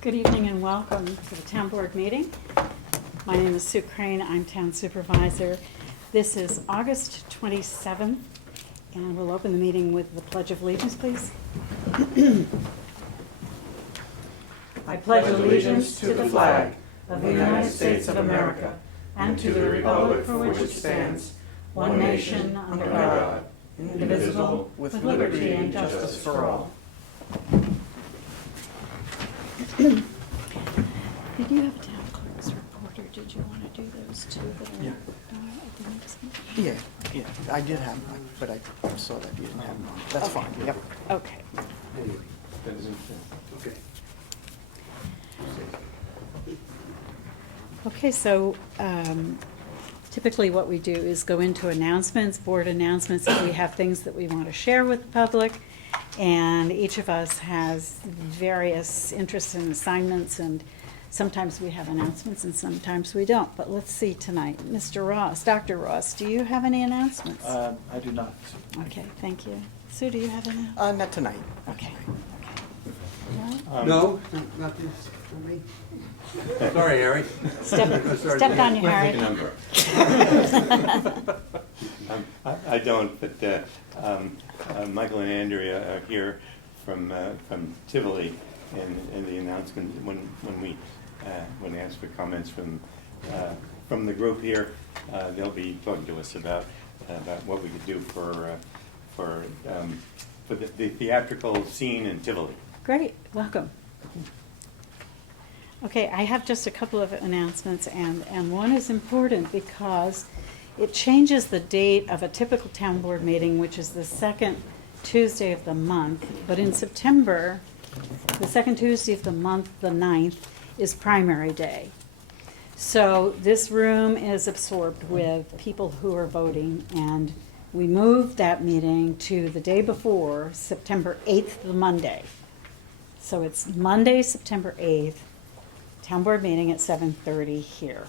Good evening and welcome to the Town Board meeting. My name is Sue Crane. I'm Town Supervisor. This is August 27th, and we'll open the meeting with the Pledge of Allegiance, please. I pledge allegiance to the flag of the United States of America and to the republic for which it stands, one nation under God, indivisible, with liberty and justice for all. Did you have a town clerk's report, or did you want to do those two that are Yeah. at the next meeting? Yeah, I did have one, but I saw that you didn't have one. That's Okay. fine, yep. Okay. Okay. Okay, so typically what we do is go into announcements, board announcements, if we have things that we want to share with the public. And each of us has various interests and assignments, and sometimes we have announcements and sometimes we don't. But let's see tonight. Mr. Ross, Dr. Ross, do you have any announcements? I do not. Okay, thank you. Sue, do you have any? Not tonight. Okay. No? No, not this for me. Sorry, Harry. Step down, you, Harry. I don't, but Michael and Andrea are here from Tivoli, and the announcement when they ask for comments from the group here, they'll be talking to us about what we could do for the theatrical scene in Tivoli. Great, welcome. Okay, I have just a couple of announcements, and one is important because it changes the date of a typical town board meeting, which is the second Tuesday of the month. But in September, the second Tuesday of the month, the 9th, is primary day. So this room is absorbed with people who are voting, and we moved that meeting to the day before, September 8th, the Monday. So it's Monday, September 8th, town board meeting at 7:30 here.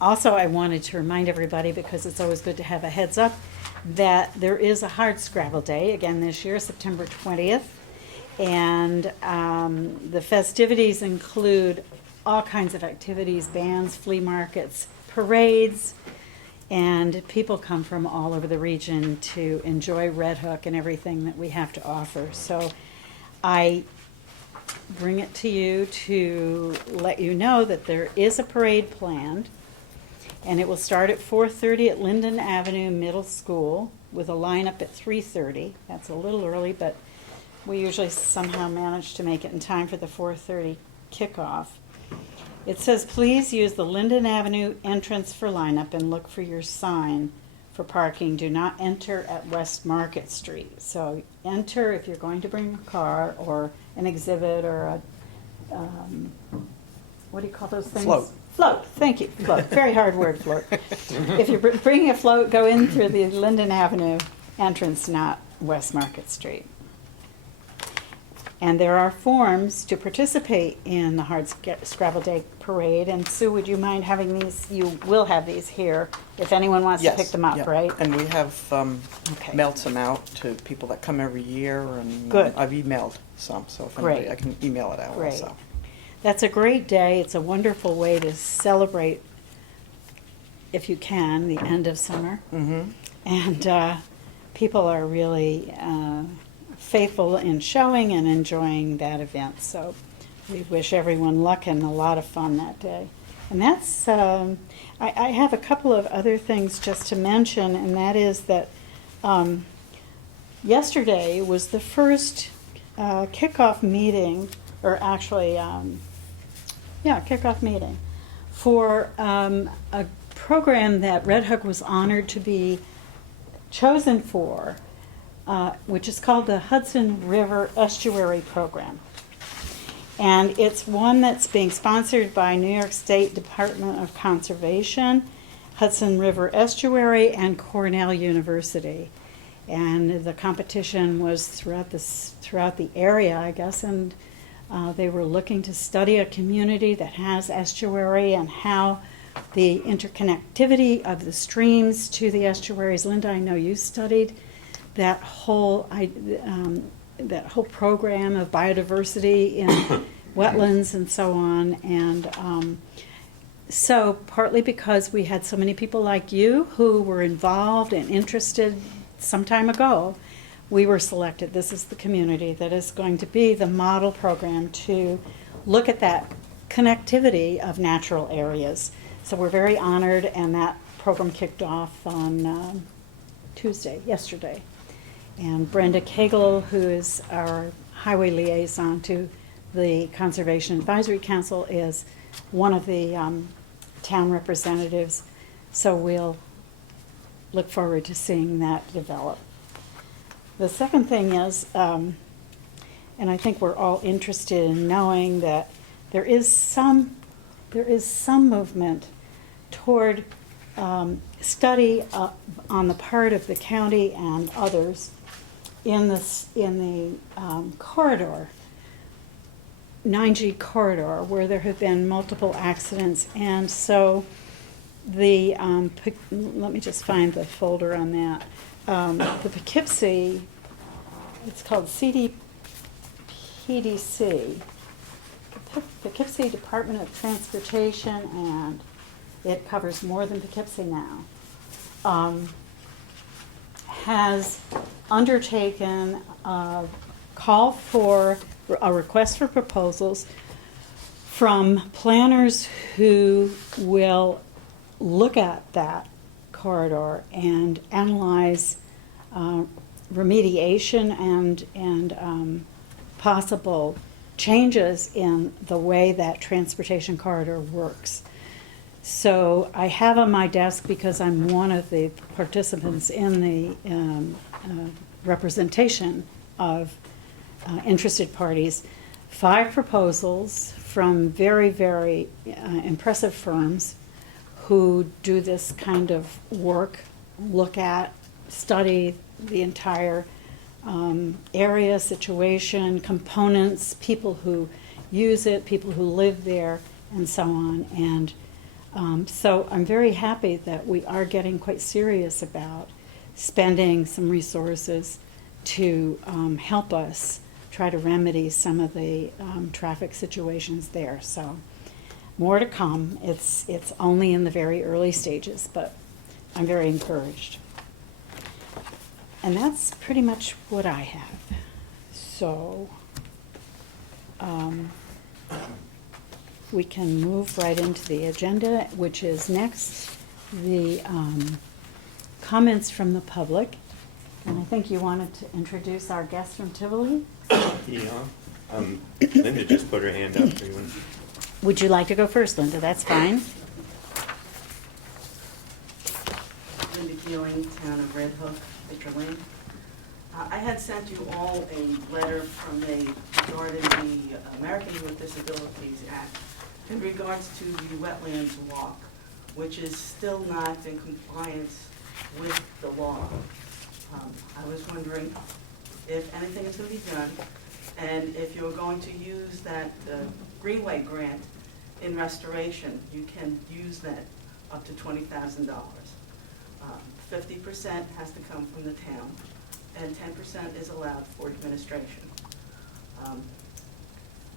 Also, I wanted to remind everybody, because it's always good to have a heads up, that there is a hard scrabble day again this year, September 20th. And the festivities include all kinds of activities, bands, flea markets, parades, and people come from all over the region to enjoy Red Hook and everything that we have to offer. So I bring it to you to let you know that there is a parade planned, and it will start at 4:30 at Linden Avenue Middle School with a lineup at 3:30. That's a little early, but we usually somehow manage to make it in time for the 4:30 kickoff. It says, please use the Linden Avenue entrance for lineup and look for your sign for parking. Do not enter at West Market Street. So enter if you're going to bring a car or an exhibit or a, what do you call those things? Float. Float, thank you, float. Very hard word, float. If you're bringing a float, go in through the Linden Avenue entrance, not West Market Street. And there are forms to participate in the Hard Scrabble Day Parade. And Sue, would you mind having these? You will have these here if anyone wants to pick them up, yeah. right? And we have Okay. mailed some out to people that come every year, and Good. I've emailed some, so if anybody, Great. I can email it out Great. also. That's a great day. It's a wonderful way to celebrate, if you can, the end of summer. Mm-hmm. And people are really faithful in showing and enjoying that event. So we wish everyone luck and a lot of fun that day. And that's, I have a couple of other things just to mention, and that is that yesterday was the first kickoff meeting, or actually, kickoff meeting for a program that Red Hook was honored to be chosen for, which is called the Hudson River Estuary Program. And it's one that's being sponsored by New York State Department of Conservation, Hudson River Estuary, and Cornell University. And the competition was throughout the area, I guess, and they were looking to study a community that has estuary and how the interconnectivity of the streams to the estuaries. Linda, I know you studied that whole that whole program of biodiversity in wetlands and so on. And so partly because we had so many people like you who were involved and interested some time ago, we were selected. This is the community that is going to be the model program to look at that connectivity of natural areas. So we're very honored, and that program kicked off on yesterday. And Brenda Cagle, who is our highway liaison to the Conservation Advisory Council, is one of the town representatives. So we'll look forward to seeing that develop. The second thing is, and I think we're all interested in knowing that there is some movement toward study on the part of the county and others in the corridor, 9G corridor, where there have been multiple accidents. And so let me just find the folder on that. The Poughkeepsie, it's called CDPDC, Poughkeepsie Department of Transportation, and it covers more than Poughkeepsie now, has undertaken a call for a request for proposals from planners who will look at that corridor and analyze remediation and possible changes in the way that transportation corridor works. So I have on my desk, because I'm one of the participants in the representation of interested parties, 5 proposals from very, very impressive firms who do this kind of work, look at, study the entire area, situation, components, people who use it, people who live there, and so on. And so I'm very happy that we are getting quite serious about spending some resources to help us try to remedy some of the traffic situations there. So more to come. It's only in the very early stages, but I'm very encouraged. And that's pretty much what I have. So we can move right into the agenda, which is next, the comments from the public. And I think you wanted to introduce our guest from Tivoli. Yeah. Linda just put her hand up. Would you like to go first, Linda? That's fine. Linda Keeling, Town of Red Hook, Victor Lane. I had sent you all a letter from regarding the Americans with Disabilities Act in regards to the wetlands walk, which is still not in compliance with the law. I was wondering if anything is going to be done, and if you're going to use that Greenway grant in restoration, you can use that up to $20,000. 50% has to come from the town, and 10% is allowed for administration.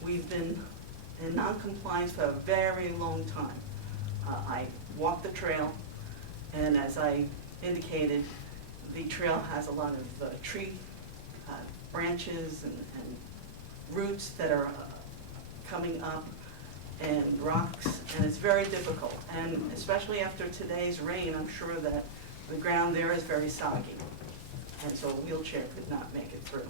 We've been in non-compliance for a very long time. I walked the trail, and as I indicated, the trail has a lot of tree branches and roots that are coming up, and rocks, and it's very difficult. And especially after today's rain, I'm sure that the ground there is very soggy, and so a wheelchair could not make it through.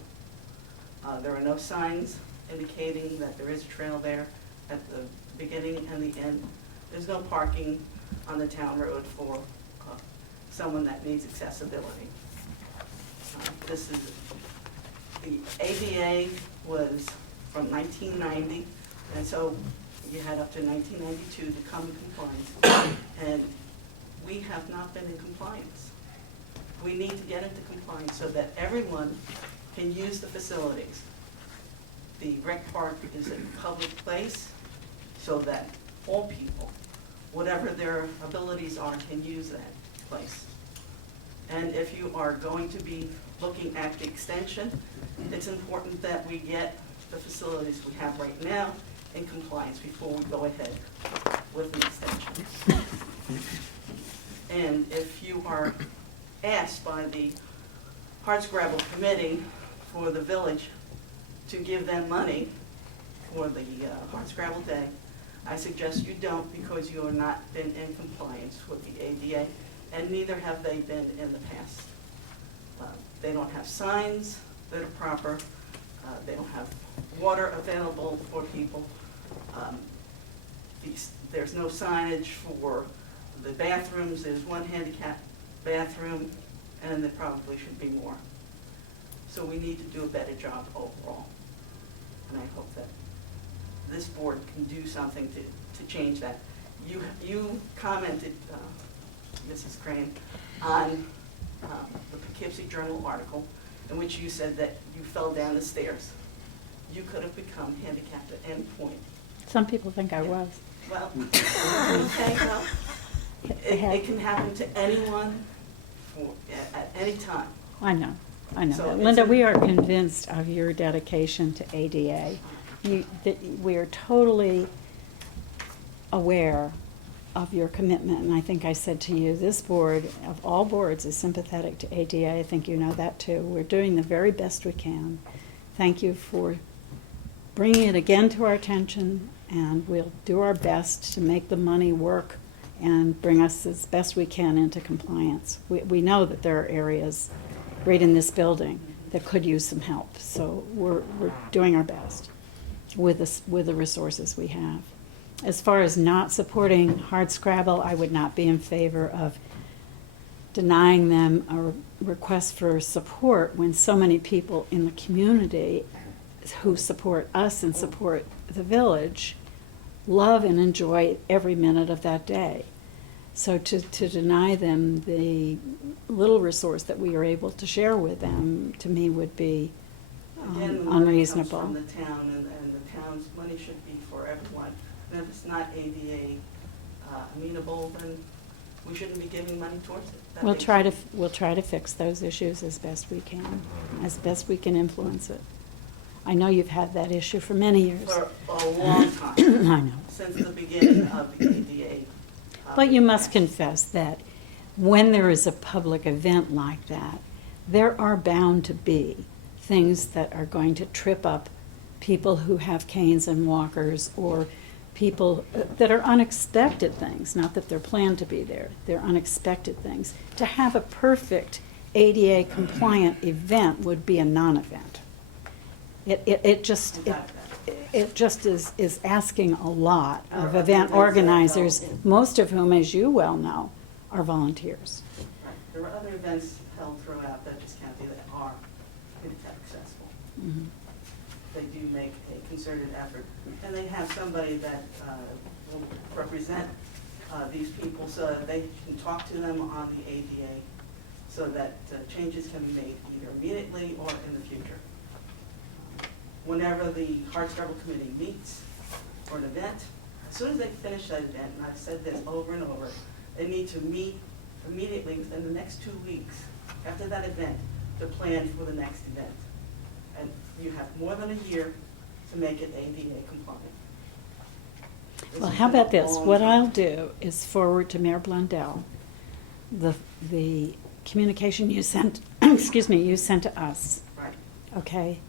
There are no signs indicating that there is a trail there at the beginning and the end. There's no parking on the town road for someone that needs accessibility. This is, the ADA was from 1990, and so you had up to 1992 to come in compliance, and we have not been in compliance. We need to get into compliance so that everyone can use the facilities. The rec park is a public place so that all people, whatever their abilities are, can use that place. And if you are going to be looking at the extension, it's important that we get the facilities we have right now in compliance before we go ahead with an extension. And if you are asked by the Hardscrabble Committee for the village to give them money for the Hardscrabble Day, I suggest you don't, because you have not been in compliance with the ADA, and neither have they been in the past. They don't have signs that are proper. They don't have water available for people. There's no signage for the bathrooms. There's one handicap bathroom, and there probably should be more. So we need to do a better job overall. And I hope that this board can do something to change that. You commented, Mrs. Crane, on the Poughkeepsie Journal article in which you said that you fell down the stairs. You could have become handicapped at any point. Some people think I was. Well, okay, well, it can happen to anyone at any time. I know. So it's Linda, a- we are convinced of your dedication to ADA. We are totally aware of your commitment, and I think I said to you, this board, of all boards, is sympathetic to ADA. I think you know that too. We're doing the very best we can. Thank you for bringing it again to our attention, and we'll do our best to make the money work and bring us as best we can into compliance. We know that there are areas right in this building that could use some help, so we're doing our best with the resources we have. As far as not supporting Hardscrabble, I would not be in favor of denying them a request for support when so many people in the community who support us and support the village love and enjoy every minute of that day. So to deny them the little resource that we are able to share with them, to me, would be Again, the money unreasonable. comes from the town, and the town's money should be for everyone. And if it's not ADA amenable, then we shouldn't be giving money towards it. That We'll makes try to sense. fix those issues as best we can, as best we can influence it. I know you've had that issue for many years. For a long time, I know. since the beginning of the ADA. But you must Act. confess that when there is a public event like that, there are bound to be things that are going to trip up people who have canes and walkers, or people that are unexpected things, not that they're planned to be there, they're unexpected things. To have a perfect ADA compliant event would be a non-event. It just is asking a lot There of are event events that organizers, don't- most of whom, as you well know, are volunteers. Right. There are other events held throughout Dutchess County that are handicap accessible. Mhm. They do make a concerted effort, and they have somebody that will represent these people so that they can talk to them on the ADA, so that changes can be made either immediately or in the future. Whenever the Hardscrabble Committee meets for an event, as soon as they finish that event, and I've said this over and over, they need to meet immediately within the next 2 weeks after that event to plan for the next event. And you have more than a year to make it ADA compliant. Well, has how been a about this? long What time. I'll do is forward to Mayor Blundell the communication you sent, excuse me, you sent to us, Right. okay?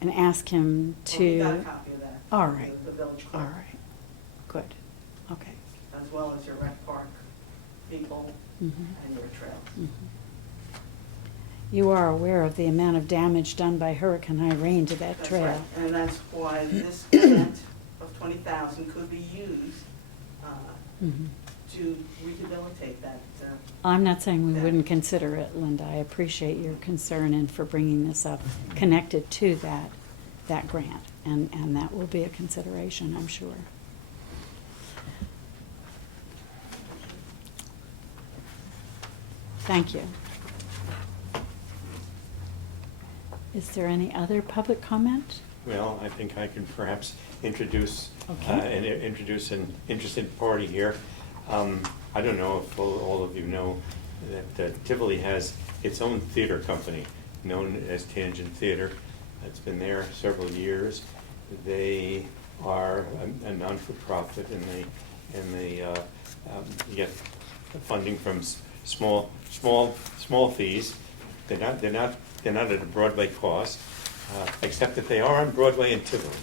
And ask him Well, we got a to, copy of that. all from right. The village all clerk, right, good, okay. as well as your rec park people Mhm. and your trails. Mhm. You are aware of the amount of damage done by Hurricane Irene to that That's trail. right. And that's why this grant of 20,000 could be used Mhm. to rehabilitate that. I'm not saying we Yeah. wouldn't consider it, Linda. I appreciate your concern and for bringing this up, connected to that grant. And that will be a consideration, I'm sure. Thank you. Is there any other public comment? Well, I think I can perhaps introduce Okay. introduce an interested party here. I don't know if all of you know that Tivoli has its own theater company known as Tangent Theater. It's been there several years. They are a non-for-profit, and they get funding from small fees. They're not at a Broadway cost, except that they are on Broadway in Tivoli.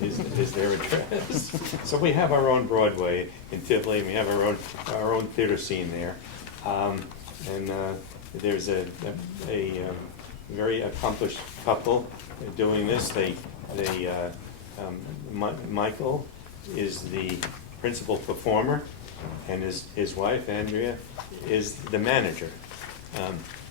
is their address. So we have our own Broadway in Tivoli, and we have our own theater scene there. And there's a very accomplished couple doing this. Michael is the principal performer, and his wife Andrea is the manager.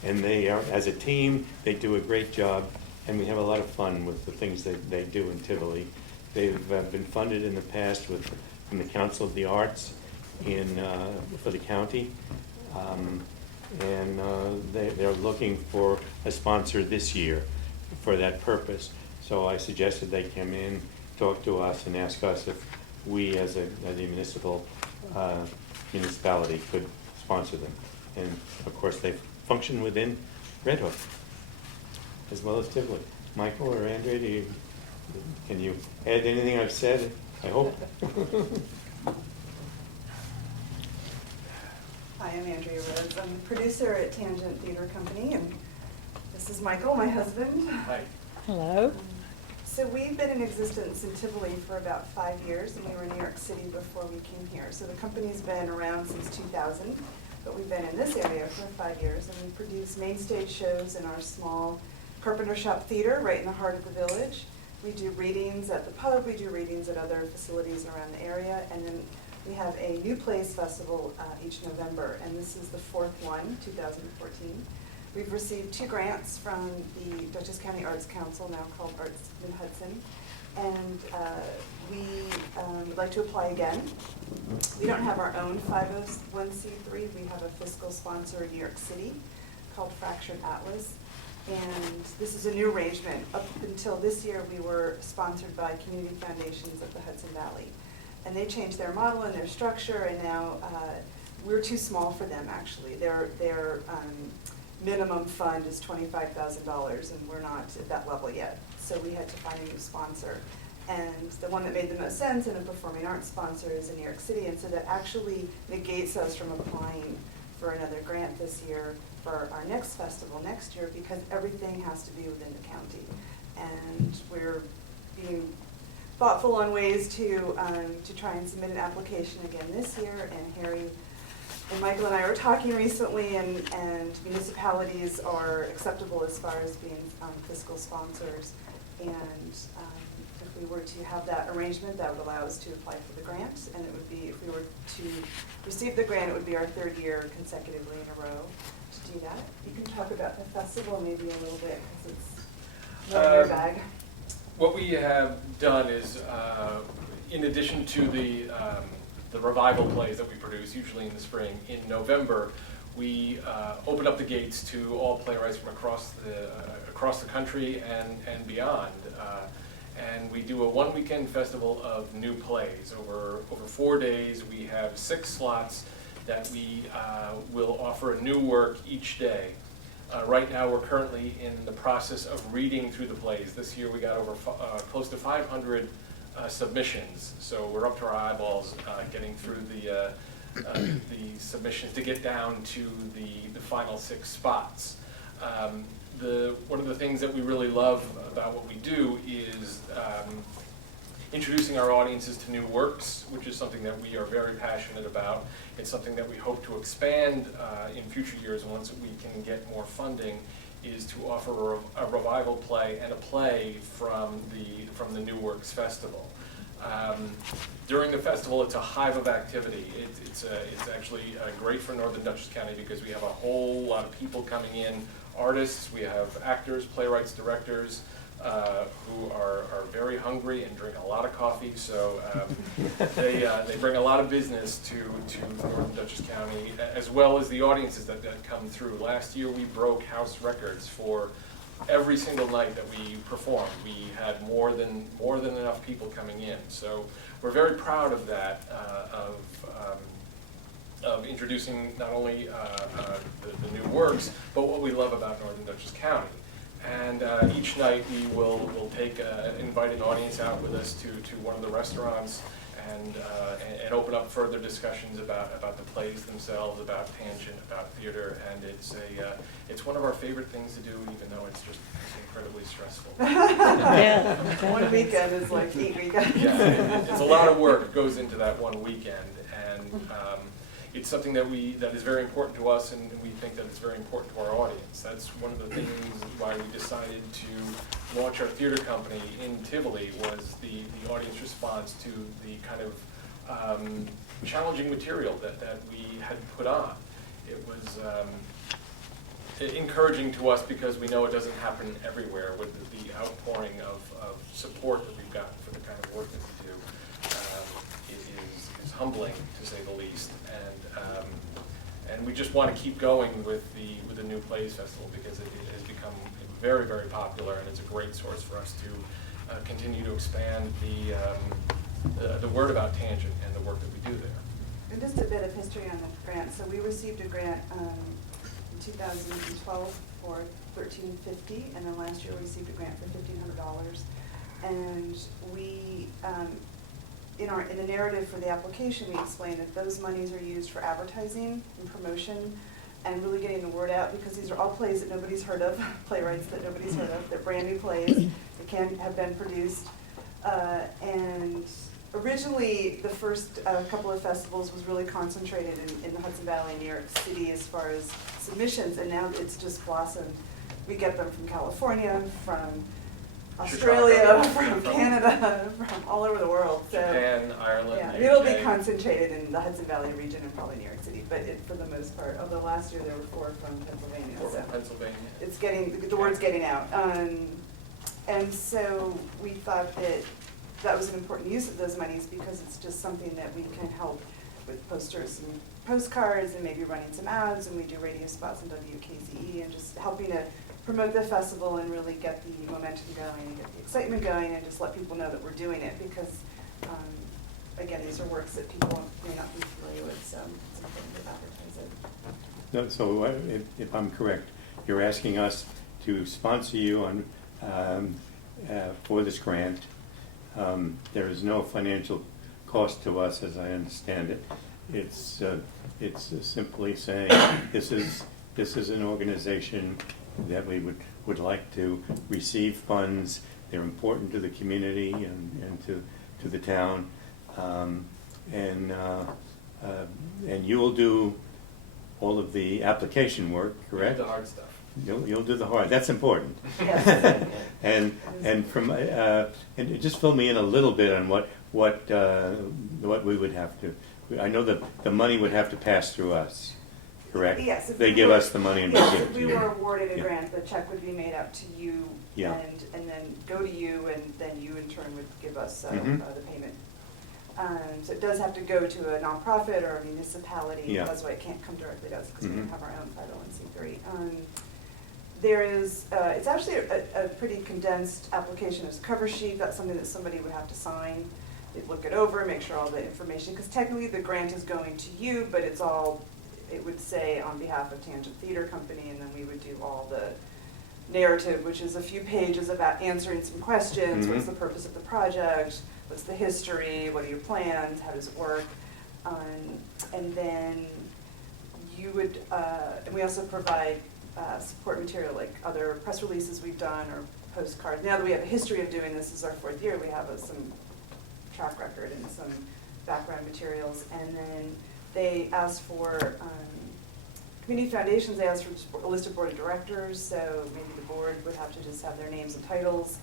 And they are, as a team, they do a great job, and we have a lot of fun with the things that they do in Tivoli. They've been funded in the past from the Council of the Arts for the county, and they're looking for a sponsor this year for that purpose. So I suggested they come in, talk to us, and ask us if we, as a municipality, could sponsor them. And of course, they function within Red Hook, as well as Tivoli. Michael or Andrea, can you add anything I've said? I hope. Hi, I'm Andrea Rhodes. I'm the producer at Tangent Theater Company, and this is Michael, my husband. Hi. Hello. So we've been in existence in Tivoli for about 5 years, and we were in New York City before we came here. So the company's been around since 2000, but we've been in this area for 5 years, and we produce main stage shows in our small carpenter shop theater right in the heart of the village. We do readings at the pub, we do readings at other facilities around the area, and then we have a New Plays Festival each November, and this is the 4th one, 2014. We've received 2 grants from the Dutchess County Arts Council, now called Arts in Hudson, and we would like to apply again. We don't have our own 501c3, we have a fiscal sponsor in New York City called Fractured Atlas, and this is a new arrangement. Up until this year, we were sponsored by community foundations of the Hudson Valley, and they changed their model and their structure, and now we're too small for them, actually. Their minimum fund is $25,000, and we're not at that level yet. So we had to find a new sponsor. And the one that made the most sense in a performing arts sponsor is in New York City, and so that actually negates us from applying for another grant this year for our next festival next year, because everything has to be within the county. And we're being thoughtful on ways to try and submit an application again this year, and Harry and Michael and I were talking recently, and municipalities are acceptable as far as being fiscal sponsors. And if we were to have that arrangement, that would allow us to apply for the grant. And it would be, if we were to receive the grant, it would be our 3rd year consecutively in a row to do that. You can talk about the festival maybe a little bit, because it's more in your bag. What we have done is, in addition to the revival plays that we produce, usually in the spring, in November, we open up the gates to all playwrights from across the country and beyond. And we do a 1-weekend festival of new plays. Over 4 days, we have 6 slots that we will offer a new work each day. Right now, we're currently in the process of reading through the plays. This year, we got over close to 500 submissions, so we're up to our eyeballs getting through the submissions to get down to the final 6 spots. One of the things that we really love about what we do is introducing our audiences to new works, which is something that we are very passionate about. It's something that we hope to expand in future years once we can get more funding, is to offer a revival play and a play from the New Works Festival. During the festival, it's a hive of activity. It's actually great for Northern Dutchess County because we have a whole lot of people coming in, artists, we have actors, playwrights, directors, who are very hungry and drink a lot of coffee, so they bring a lot of business to Northern Dutchess County, as well as the audiences that come through. Last year we broke house records for every single night that we performed. We had more than enough people coming in, so we're very proud of that, of introducing not only the new works, but what we love about Northern Dutchess County. And each night we will take invite an audience out with us to one of the restaurants and open up further discussions about the plays themselves, about Tangent, about theater, and it's one of our favorite things to do, even though it's incredibly stressful. Yeah. One weekend is like 8 weekends. Yeah, it's a lot of work goes into that one weekend, and it's something that is very important to us, and we think that it's very important to our audience. That's one of the things why we decided to launch our theater company in Tivoli, was the audience response to the kind of challenging material that we had put on. It was encouraging to us because we know it doesn't happen everywhere with the outpouring of support that we've gotten for the kind of work that we do. It is humbling, to say the least, and we just want to keep going with the New Plays Festival because it has become very, very popular, and it's a great source for us to continue to expand the word about Tangent and the work that we do there. And just a bit of history on the grant. So we received a grant in 2012 for $1,350, and then last year we received a grant for $1,500. And we, in the narrative for the application, we explained that those monies are used for advertising and promotion and really getting the word out, because these are all plays that nobody's heard of, playwrights that nobody's heard of. They're brand new plays that can have been produced. And originally, the first couple of festivals was really concentrated in the Hudson Valley and New York City as far as submissions, and now it's just blossomed. We get them from California, from Australia, Chicago, from Canada, from all over the world. So, Japan, Ireland, yeah, it'll be UK. concentrated in the Hudson Valley region and probably New York City, but for the most part, although last year there were 4 from Pennsylvania. Or So Pennsylvania. it's getting, the word's getting out. And so we thought that was an important use of those monies, because it's just something that we can help with posters and postcards and maybe running some ads, and we do radio spots on WKZE, and just helping to promote the festival and really get the momentum going and get the excitement going, and just let people know that we're doing it, because again, these are works that people may not be familiar with, so it's important to advertise it. No, so if I'm correct, you're asking us to sponsor you on for this grant. There is no financial cost to us, as I understand it. It's simply saying this is an organization that we would like to receive funds. They're important to the community and to the town, and you will do all of the application work, correct? The hard stuff. You'll do the hard. That's important. Yes. and from and just fill me in a little bit on what we would have to. I know that the money would have to pass through us, correct? Yes. If They we give were- us the money and we yes, give it if to we you. were awarded a Yeah. grant, the check would be made out to you, Yeah. and then go to you, and then you in turn would give us Mhm. the payment. So it does have to go to a nonprofit or a municipality. Yeah. That's why it can't come directly to us, because we Mhm. don't have our own 501c3. There is, it's actually a pretty condensed application. There's a cover sheet. That's something that somebody would have to sign. They'd look it over, make sure all the information, because technically the grant is going to you, but it's all, it would say on behalf of Tangent Theater Company, and then we would do all the narrative, which is a few pages about answering some questions. What's Mhm. the purpose of the project? What's the history? What are your plans? How does it work? And then you would, and we also provide support material, like other press releases we've done or postcards. Now that we have a history of doing this, is our 4th year, we have some track record and some background materials. And then they ask for, community foundations, they ask for a list of board of directors, so maybe the board would have to just have their names and titles.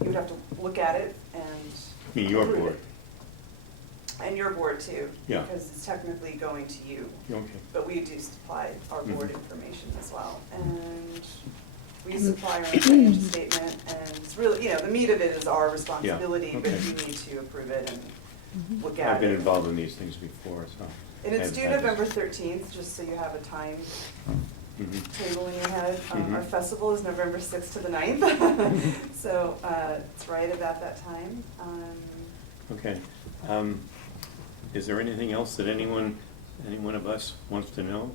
You would have to look at it and I mean, your approve board. it. And your board too, Yeah. because it's technically going to you. Okay. But we do supply our board Mhm. information as well. And we supply our own financial statement, and it's really, the meat of it is our responsibility, but okay. you need to approve it and look at it. I've been involved in these things before, so. And it's I've- due I've- November 13th, just so you have a time Mhm. table in your head. Mhm. Our festival is November 6th to the 9th, so it's right about that time. Okay. Is there anything else that anyone Any one of us wants to know?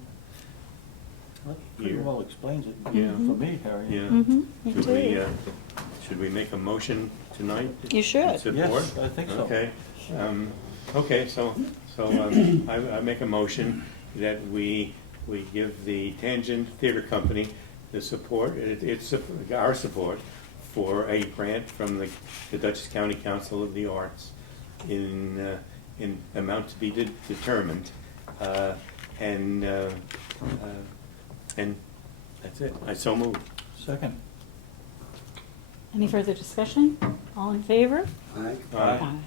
Well, pretty You- well explains it Yeah. for me, Harry. Yeah. Mhm, me Should we, too. should we make a motion tonight? You should. Support? Yes, I think so. Okay, okay, so I make a motion that we give the Tangent Theater Company the support, our support for a grant from the Dutchess County Council of the Arts in amount to be determined, and that's it. I so move. Second. Any further discussion? All in favor? Aye.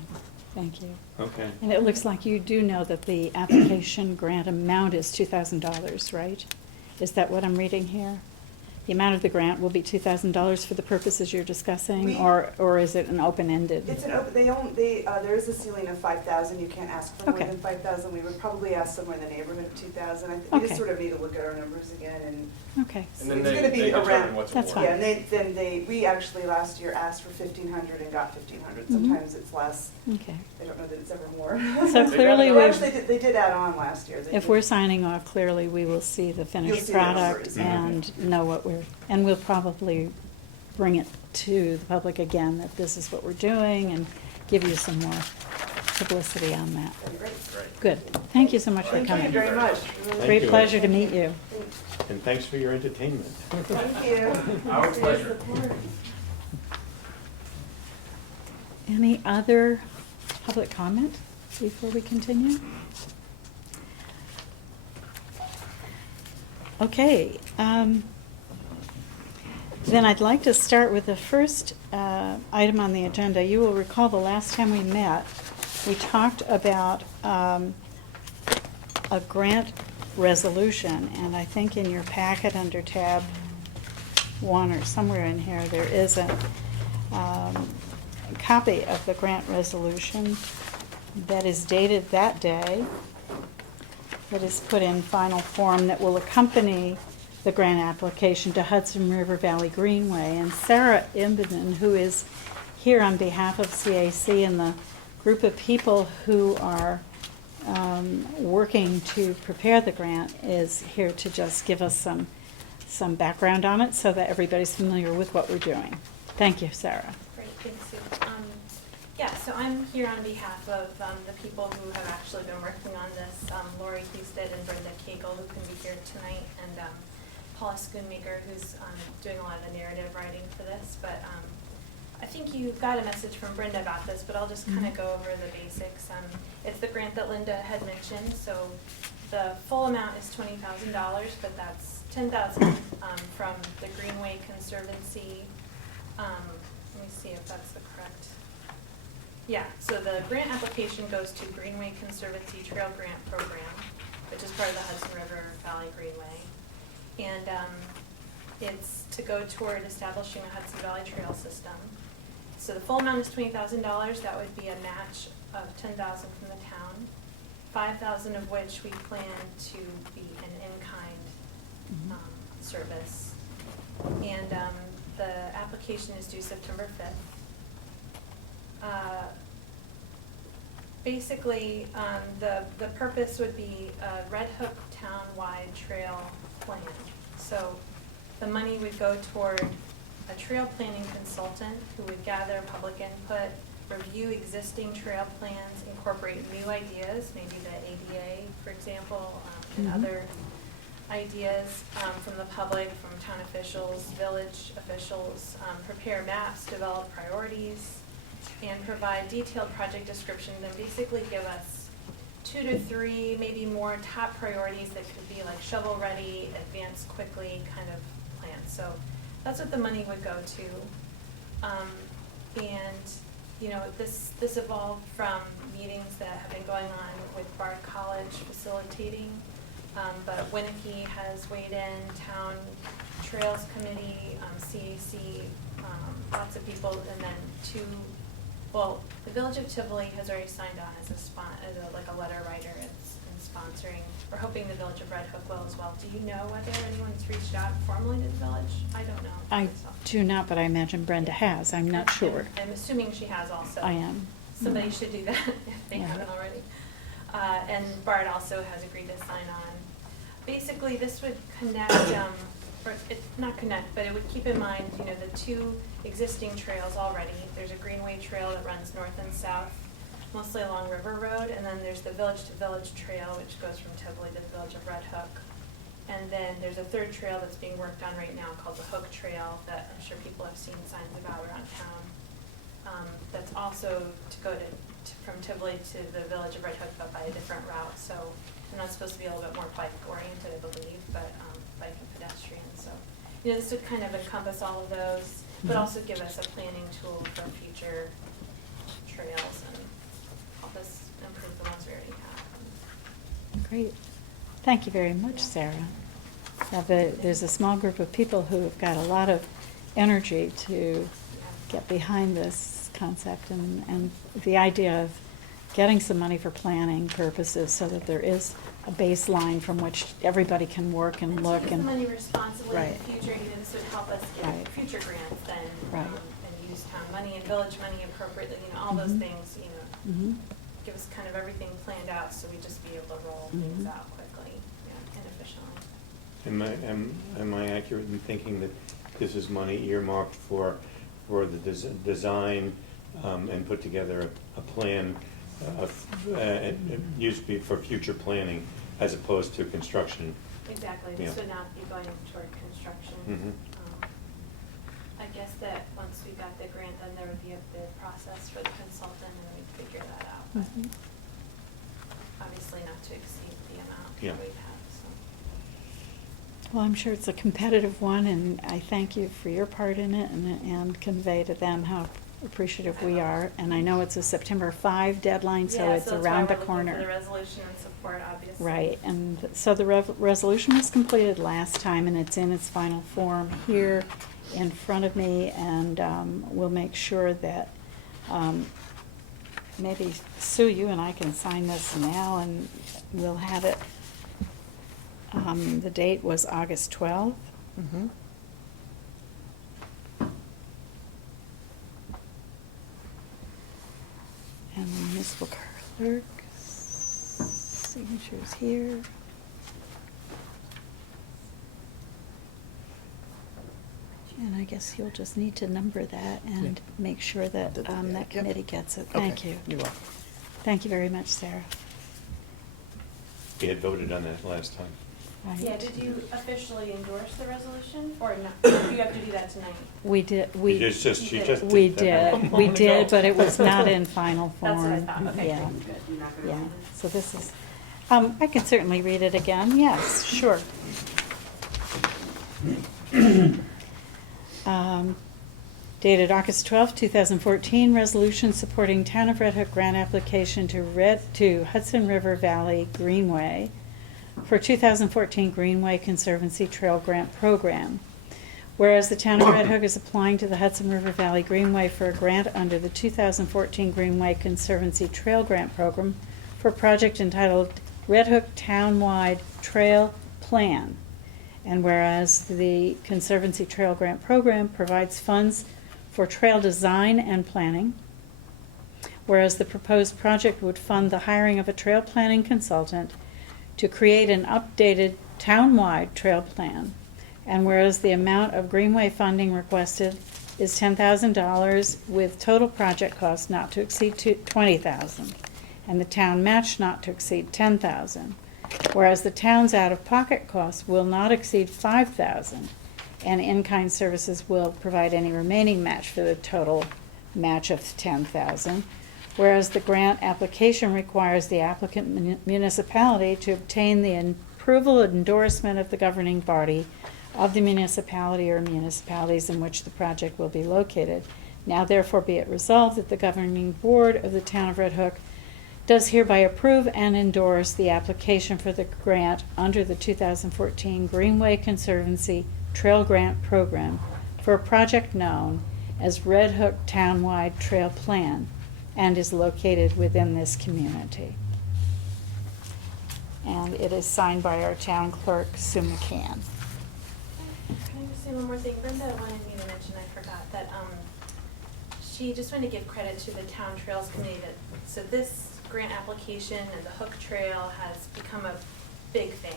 Thank you. Okay. And it looks like you do know that the application grant amount is $2,000, right? Is that what I'm reading here? The amount of the grant will be $2,000 for the purposes you're discussing, We- or is it an open-ended? It's an open, there is a ceiling of 5,000, you can't ask for more Okay. than 5,000, we would probably ask somewhere in the neighborhood of 2,000. We Okay. just sort of need to look at our numbers again and. Okay, And then It's they gonna be determine around- what's That's awarded. fine. Yeah, and we actually last year asked for 1,500 and got 1,500, Mhm. sometimes it's less, okay. I don't know that it's ever more. So clearly Well, we've, actually, they did add on last year. They if did. we're signing off, clearly we will see the You'll finished see the product numbers. and know what and we'll probably bring it to the public again, that this is what we're doing, and give you some more publicity on that. That'd be great. Great. Good. Thank you so much for Thank you coming. very much. Thank Great you. pleasure to meet you. And thanks for your entertainment. Thank you. Our pleasure. Any other public comment before we continue? Okay, then I'd like to start with the first item on the agenda. You will recall the last time we met, we talked about a grant resolution, and I think in your packet under tab 1 or somewhere in here, there is a copy of the grant resolution that is dated that day, that is put in final form, that will accompany the grant application to Hudson River Valley Greenway. And Sarah Imbeden, who is here on behalf of CAC and the group of people who are working to prepare the grant, is here to just give us some background on it so that everybody's familiar with what we're doing. Thank you, Sarah. Great, thanks, Sue. Yeah, so I'm here on behalf of the people who have actually been working on this, Lori Husted and Brenda Cagle, who can be here tonight, and Paula Schoonmaker, who's doing a lot of the narrative writing for this. But I think you got a message from Brenda about this, but I'll just kind of go over the basics. It's the grant that Linda had mentioned, so the full amount is $20,000, but that's $10,000 from the Greenway Conservancy. Let me see if that's the correct. Yeah, so the grant application goes to Greenway Conservancy Trail Grant Program, which is part of the Hudson River Valley Greenway. And it's to go toward establishing a Hudson Valley Trail system. So the full amount is $20,000. That would be a match of $10,000 from the town, $5,000 of which we plan to be an in-kind service. And the application is due September 5th. Basically, the purpose would be a Red Hook town-wide trail plan. So the money would go toward a trail planning consultant who would gather public input, review existing trail plans, incorporate new ideas, maybe the ADA, for example, and other ideas from the public, from town officials, village officials, prepare maps, develop priorities, and provide detailed project descriptions, and basically give us 2 to 3, maybe more top priorities that could be like shovel-ready, advance quickly kind of plans. So that's what the money would go to. And you know, this evolved from meetings that have been going on with Bard College facilitating, but Winnicke has weighed in, Town Trails Committee, CAC, lots of people, and then the Village of Tivoli has already signed on as a letter writer and sponsoring. We're hoping the Village of Red Hook will as well. Do you know whether anyone's reached out formally to the village? I don't know. I do not, but I imagine Brenda has. I'm not sure. I'm assuming she has also. I am. Somebody should do that if they Yeah. haven't already. And Bart also has agreed to sign on. Basically, this would connect, not connect, but it would keep in mind, you know, the two existing trails already. There's a greenway trail that runs north and south, mostly along River Road, and then there's the Village to Village trail, which goes from Tivoli to the Village of Red Hook. And then there's a third trail that's being worked on right now called the Hook Trail that I'm sure people have seen signs about around town. That's also to go from Tivoli to the Village of Red Hook, but by a different route. So they're not supposed to be a little bit more bike oriented, I believe, but bike and pedestrian. So, you know, this would kind of encompass all of those, but also give us a planning tool for future trails and help us improve the ones we already have. Great. Thank you very much, Sarah. There's a small group of people who have got a lot of energy to get behind this concept and the idea of getting some money for planning purposes so that there is a baseline from which everybody can work and look. Use the And money responsibly Right. in the future. You know, this would help us get Right. future grants then, Right. and use town money and village money appropriately. You know, all those Mhm. things. You know, Mhm. give us kind of everything planned out so we just be able to roll things Mhm. out quickly, and efficiently. Am I accurate in thinking that this is money earmarked for the design and put together a plan used for future planning as opposed to construction? Exactly. Yeah. This would not be going toward construction. Mhm. I guess that once we got the grant, then there would be a bid process for the consultant, and then we'd figure that out. But Mhm. obviously not to exceed the amount Yeah. that we have, so. Well, I'm sure it's a competitive one, and I thank you for your part in it and convey to them how appreciative we are. And I know it's a September 5 deadline, so Yeah, it's that's around why the we're corner. looking for the resolution and support, obviously. Right, and so the resolution was completed last time, and it's in its final form here in front of me, and we'll make sure that, maybe Sue, you and I can sign this now, and we'll have it. The date was August 12th. Mm-hmm. And the municipal clerk's signature's here. And I guess you'll just need to number that and make sure that Did that, that yep. committee gets it. Okay, Thank you. You're welcome. Thank you very much, Sarah. We had voted on that last time. Right. Yeah, did you officially endorse the resolution, or not? Do you have to do that tonight? We did, She just did that. we did, but it was not in final That's what I form. thought, okay, Yeah, good. yeah, so this is, I can certainly read it again, yes, sure. Dated August 12th, 2014, resolution supporting Town of Red Hook grant application to Hudson River Valley Greenway for 2014 Greenway Conservancy Trail Grant Program. Whereas the Town of Red Hook is applying to the Hudson River Valley Greenway for a grant under the 2014 Greenway Conservancy Trail Grant Program for a project entitled Red Hook Townwide Trail Plan. And whereas the Conservancy Trail Grant Program provides funds for trail design and planning, whereas the proposed project would fund the hiring of a trail planning consultant to create an updated townwide trail plan, and whereas the amount of Greenway funding requested is $10,000 with total project cost not to exceed $20,000, and the town match not to exceed $10,000, whereas the town's out-of-pocket costs will not exceed $5,000, and in-kind services will provide any remaining match for the total match of $10,000. Whereas the grant application requires the applicant municipality to obtain the approval endorsement of the governing body of the municipality or municipalities in which the project will be located. Now therefore be it resolved that the governing board of the Town of Red Hook does hereby approve and endorse the application for the grant under the 2014 Greenway Conservancy Trail Grant Program for a project known as Red Hook Townwide Trail Plan and is located within this community. And it is signed by our town clerk, Sue McCann. Can I just say one more thing? Brenda wanted me to mention, I forgot, that she just wanted to give credit to the Town Trails Committee so this grant application and the Hook Trail has become a big thing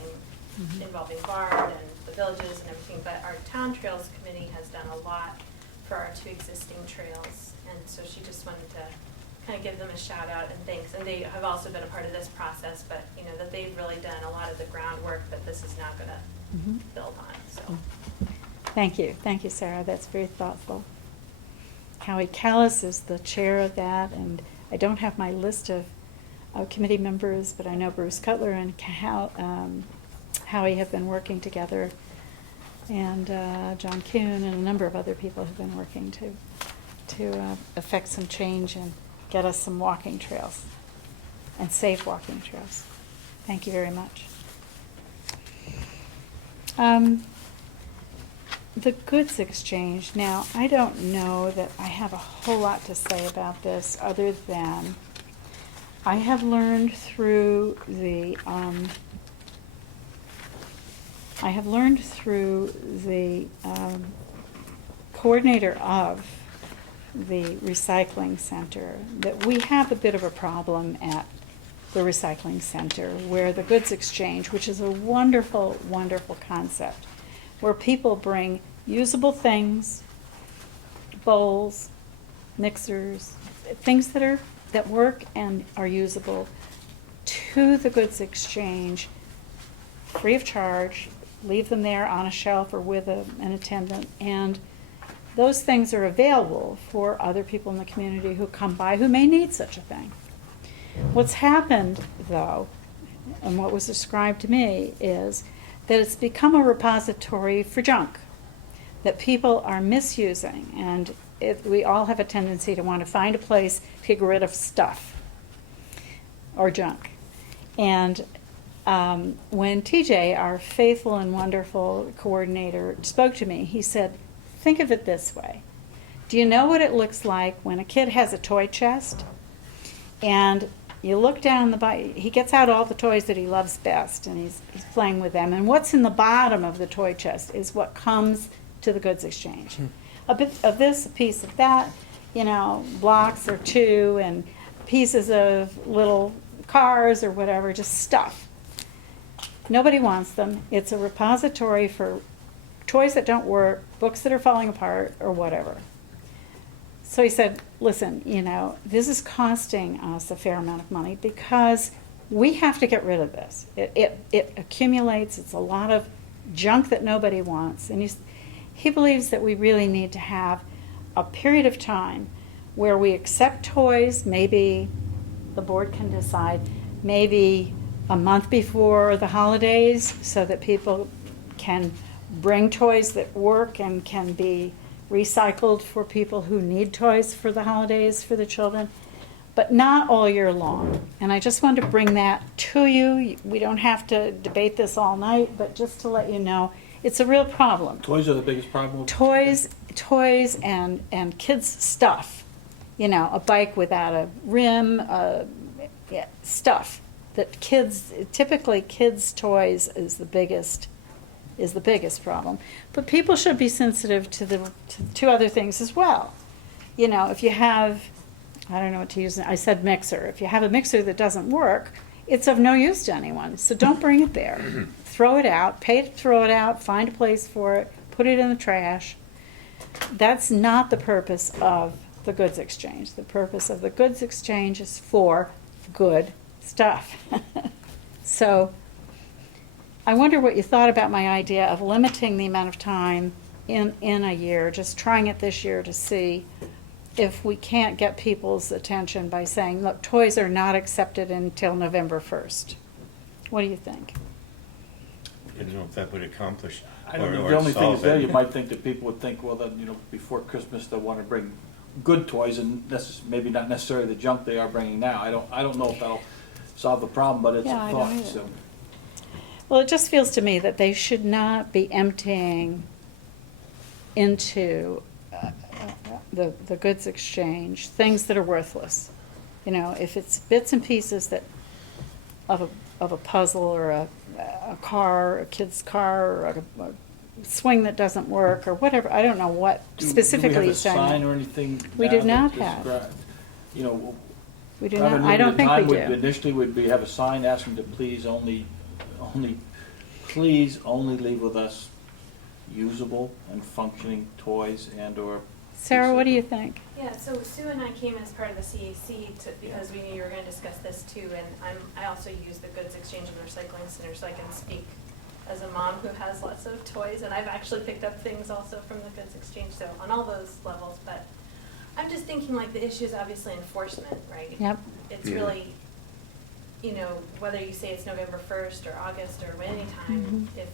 involving Bard and the villages and everything, but our Town Trails Committee has done a lot for our 2 existing trails, and so she just wanted to kind of give them a shout out and thanks, and they have also been a part of this process, but you know, that they've really done a lot of the groundwork that this is now gonna build on, so. Thank you, Sarah, that's very thoughtful. Howie Callis is the chair of that, and I don't have my list of committee members, but I know Bruce Cutler and Howie have been working together, and John Kuhn and a number of other people have been working to affect some change and get us some walking trails, and safe walking trails. Thank you very much. The goods exchange, now, I don't know that I have a whole lot to say about this, other than I have learned through the coordinator of the recycling center that we have a bit of a problem at the recycling center, where the goods exchange, which is a wonderful, wonderful concept, where people bring usable things, bowls, mixers, things that work and are usable, to the goods exchange free of charge, leave them there on a shelf or with an attendant, and those things are available for other people in the community who come by who may need such a thing. What's happened, though, and what was described to me, is that it's become a repository for junk that people are misusing, and we all have a tendency to want to find a place to get rid of stuff or junk. And when TJ, our faithful and wonderful coordinator, spoke to me, he said, think of it this way. Do you know what it looks like when a kid has a toy chest and you look down he gets out all the toys that he loves best, and he's playing with them, and what's in the bottom of the toy chest is what comes to the goods exchange. A bit of this, a piece of that, blocks or 2, and pieces of little cars or whatever, just stuff. Nobody wants them. It's a repository for toys that don't work, books that are falling apart, or whatever. So he said, listen, this is costing us a fair amount of money because we have to get rid of this. It accumulates. It's a lot of junk that nobody wants. And he believes that we really need to have a period of time where we accept toys. Maybe the board can decide, maybe a month before the holidays, so that people can bring toys that work and can be recycled for people who need toys for the holidays for the children, but not all year long. And I just wanted to bring that to you. We don't have to debate this all night, but just to let you know, it's a real problem. Toys are the biggest problem? Toys and kids' stuff. A bike without a rim, stuff that typically kids' toys is the biggest problem. But people should be sensitive to other things as well. If you have, I don't know what to use, I said mixer. If you have a mixer that doesn't work, it's of no use to anyone. So don't bring it there. Throw it out, pay to throw it out, find a place for it, put it in the trash. That's not the purpose of the goods exchange. The purpose of the goods exchange is for good stuff. So I wonder what you thought about my idea of limiting the amount of time in a year, just trying it this year to see if we can't get people's attention by saying, look, toys are not accepted until November 1st. What do you think? I don't know if that would accomplish I don't know. or The only thing solve is there, you it. might think that people would think, well, then, before Christmas, they'll want to bring good toys, and that's maybe not necessarily the junk they are bringing now. I don't know if that'll solve the problem, but it's Yeah, a I don't thought, either. so. Well, it just feels to me that they should not be emptying into the goods exchange things that are worthless. If it's bits and pieces of a puzzle or a car, a kid's car, or a swing that doesn't work, or whatever. I don't know what specifically Do we have a he's saying. sign or anything We now do that not have. describe- We do Rather not, than I don't limited think time, we would- do. Initially, would be have a sign asking to please only leave with us usable and functioning toys and/or. Sarah, what do you think? Yeah, so Sue and I came as part of the CAC because we knew you were gonna discuss this too, and I also use the Goods Exchange and Recycling Center, so I can speak as a mom who has lots of toys, and I've actually picked up things also from the Goods Exchange, so on all those levels, but I'm just thinking like the issue is obviously enforcement, right? Yep. It's really, you know, whether you say it's November 1st or August or any time, if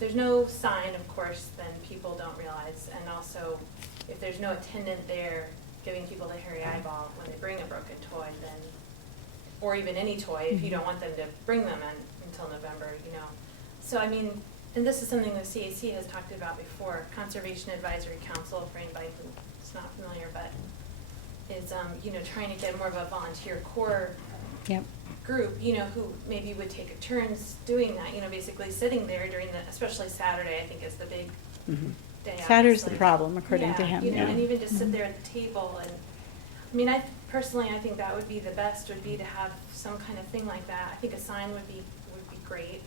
there's no sign, of course, then people don't realize, and also if there's no attendant there giving people the hairy eyeball when they bring a broken toy, then, or even any toy, if you don't want them to bring them in until November, you know. So I mean, and this is something the CAC has talked about before, Conservation Advisory Council, for anybody who's not familiar, but is, you know, trying to get more of a volunteer core Yep. group, you know, who maybe would take turns doing that, you know, basically sitting there during the, especially Saturday, I think is the big day. Saturday's the obviously. problem, according to Yeah, him, you know, yeah. and even just sit there at the table and, I mean, I personally, I think that would be the best, would be to have some kind of thing like that. I think a sign would be great,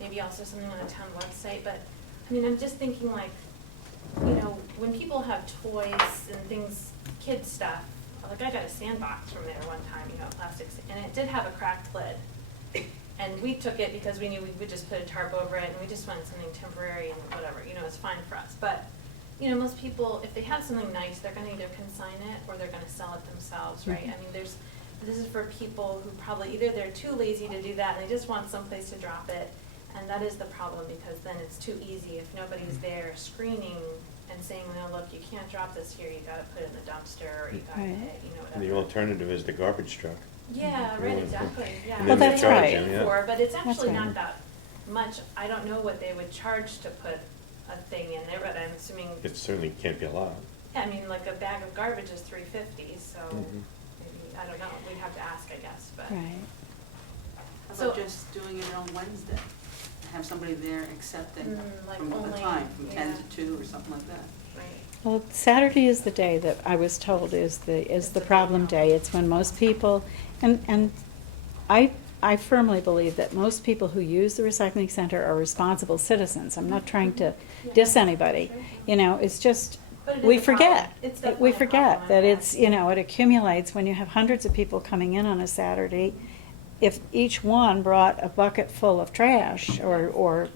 maybe also something on a town website, but, I mean, I'm just thinking like, you know, when people have toys and things, kid stuff, like I got a sandbox from there one time, you know, plastics, and it did have a cracked lid. And we took it because we knew we would just put a tarp over it, and we just wanted something temporary and whatever, you know, it's fine for us. But, you know, most people, if they have something nice, they're gonna either consign it or they're gonna sell it themselves, right? I mean, this is for people who probably, either they're too lazy to do that and they just want someplace to drop it, and that is the problem, because then it's too easy if nobody's there screening and saying, no, look, you can't drop this here, you gotta put it in the dumpster, or you gotta Right. pay it, you know, And the whatever. alternative is the garbage truck. Yeah, right, exactly, yeah. And Well, then that's they charge right. them, yeah. For, but it's That's actually right. not that much, I don't know what they would charge to put a thing in there, but I'm assuming, It certainly can't be a lot. yeah, I mean, like a bag of garbage is $3.50, so Mhm. maybe, I don't know, we'd have to ask, I guess, but. Right. How So- about just doing it on Wednesday? Have somebody there accepting Like from a only- time, from 10 yeah. to 2 or something like that? Right. Well, Saturday is the day that I was told is the problem day. It's when most people, and I firmly believe that most people who use the recycling center are responsible citizens. I'm not trying to diss anybody. You know, it's just, But it is we a problem. forget. It's We definitely a forget problem, that yeah. it's, you know, it accumulates when you have hundreds of people coming in on a Saturday. If each one brought a bucket full of trash or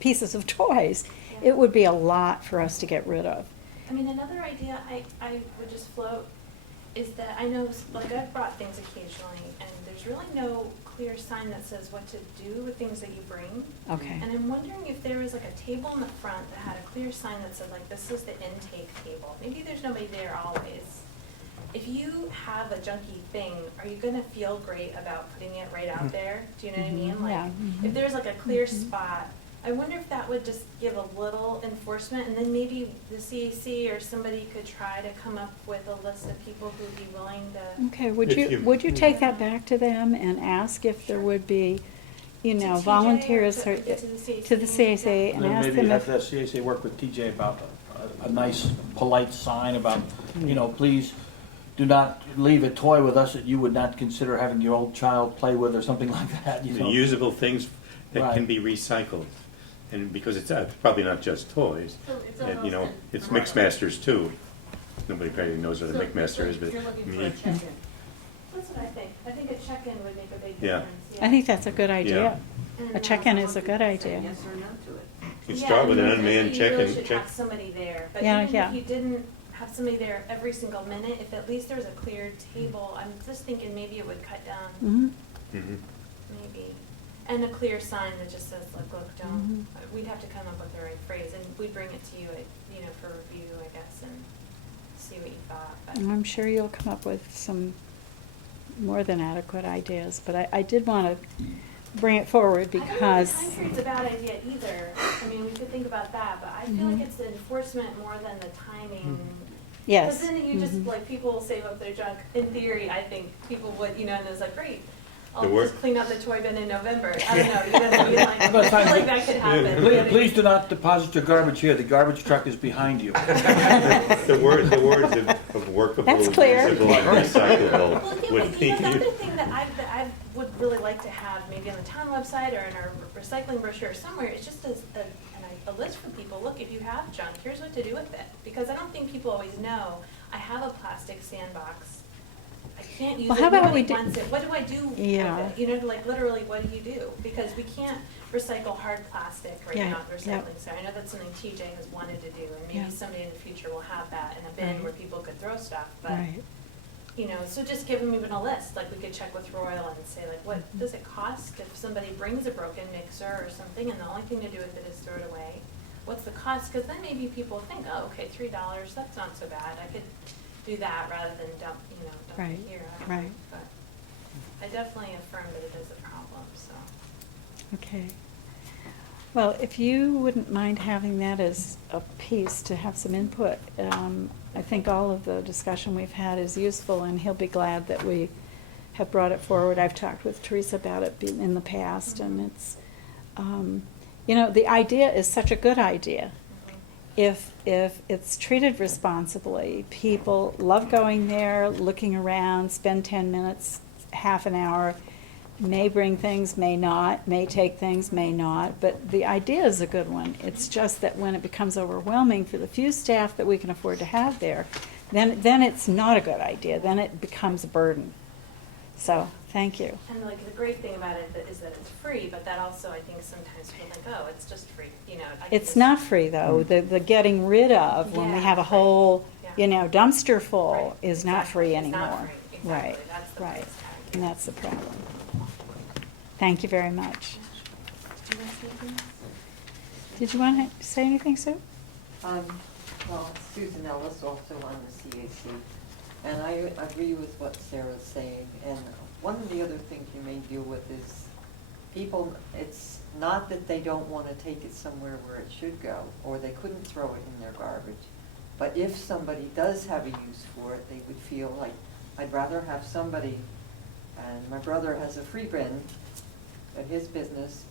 pieces of toys, it would be a lot for us to get rid of. I mean, another idea I would just float is that I know, like, I've brought things occasionally, and there's really no clear sign that says what to do with things that you bring. Okay. And I'm wondering if there was like a table in the front that had a clear sign that said, like, this is the intake table. Maybe there's nobody there always. If you have a junky thing, are you gonna feel great about putting it right out there? Do you know what I mean? Yeah. Like, if there's like a clear spot, I wonder if that would just give a little enforcement, and then maybe the CAC or somebody could try to come up with a list of people who'd be willing to. Okay, would If you, you- would you take that back to them and ask if there would be, you To know, TJ or volunteers to- or- to the CAC? to the CAC And and then ask maybe them have if, the CAC work with TJ about a nice polite sign about, you know, please do not leave a toy with us that you would not consider having your old child play with or something like that, you The know. usable things that can Right. be recycled. And because it's probably not just toys, you know, it's Mixmasters too. Nobody probably knows what a Mixmaster is, but. You're looking for a you- check-in. That's what I think. I think a check-in would make a big Yeah. difference. I think that's a good idea. And, A check-in is a Someone good could say idea. yes or no to it. You Yeah, start with an I mean, unmanned you really check-in, should check. have somebody there, but Yeah, even yeah. if you didn't have somebody there every single minute, if at least there was a clear table, I'm just thinking maybe it would cut down, Mhm. Mhm. maybe. And a clear sign that just says, like, look, don't, Mhm. we'd have to come up with the right phrase, and we'd bring it to you, you know, for review, I guess, and see what you thought, but. I'm sure you'll come up with some more than adequate ideas, but I did want to bring it forward because. I don't know if the time period's a bad idea either. I mean, we could think about that, but I feel like Mhm. it's the enforcement more than the timing. Yes. Because then you just, Mhm. like, people will save up their junk. In theory, I think people would, you know, and it's like, great, I'll The work- just clean out the toy bin in November. I don't know, you know what I mean? Like, About I feel time like to- that could happen. Please do not deposit your garbage here, the garbage truck is behind you. The words of of workable, That's clear. usable, and Well, recyclable yeah, would but be. you know, the other thing that I would really like to have, maybe on the town website or in our recycling brochure or somewhere, is just a list for people, look, if you have junk, here's what to do with it. Because I don't think people always know, I have a plastic sandbox, I can't use Well, it, how about we nobody do- wants it, what do I do with Yeah. it? You know, like literally, what do you do? Because we can't recycle hard plastic right Yeah, now, at the yeah. recycling center. I know that's something TJ has wanted to do, and Yeah. maybe someday in the future we'll have that in a bin Right. where people could throw stuff, but Right. you know, so just give them even a list, like we could check with Royal and say like, what Mm-hmm. does it cost if somebody brings a broken mixer or something and the only thing to do with it is throw it away? What's the cost? Because then maybe people think, oh, okay, $3, that's not so bad. I could do that rather than dump Right, it here. I don't know. right. But I definitely affirm that it is a problem, so. Okay. Well, if you wouldn't mind having that as a piece to have some input, I think all of the discussion we've had is useful, and he'll be glad that we have brought it forward. I've talked with Teresa about it in the past, and it's, the idea is such a good idea. If it's treated responsibly, people love going there, looking around, spend 10 minutes, half an hour, may bring things, may not, may take things, may not, but the idea is a good one. It's just that when it becomes overwhelming for the few staff that we can afford to have there, then it's not a good idea, then it becomes a burden. So, thank you. And like the great thing about it is that it's free, but that also I think sometimes people think, oh, it's just free, I can It's just- not free, though. The getting rid of, when we Yeah, have a right. whole, Yeah. Dumpster full, Right, is not exactly. free It's not anymore. free, exactly. Right, That's the right. price tag. And that's the problem. Thank you very much. Do you want to say anything? Did you want to say anything, Sue? Well, Susan Ellis, also on the CAC, and I agree with what Sarah's saying. And one of the other things you may deal with is people, it's not that they don't want to take it somewhere where it should go, or they couldn't throw it in their garbage. But if somebody does have a use for it, they would feel like, I'd rather have somebody, and my brother has a free bin at his business,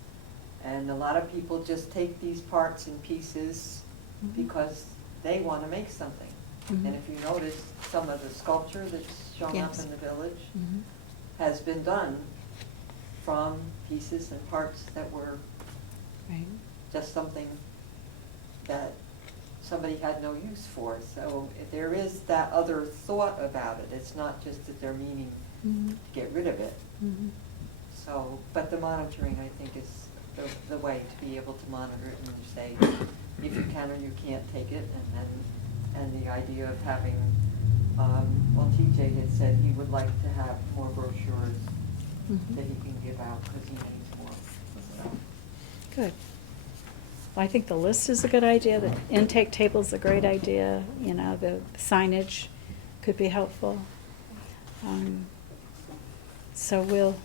and a lot of people just take these parts and pieces Mhm. because they want to make something. Mhm. And if you notice, some of the sculpture that's shown up Yes. in the village Mhm. has been done from pieces and parts that were Right. just something that somebody had no use for. So if there is that other thought about it. It's not just that they're meaning Mhm. to get rid of it. Mhm. So, but the monitoring, I think, is the way to be able to monitor it and say if you can or you can't take it. And the idea of having, well, TJ had said he would like to have more brochures Mhm. that he can give out because he needs more. So, Good. Well, I think the list is a good idea, the intake table's a great idea, the signage could be helpful. So we'll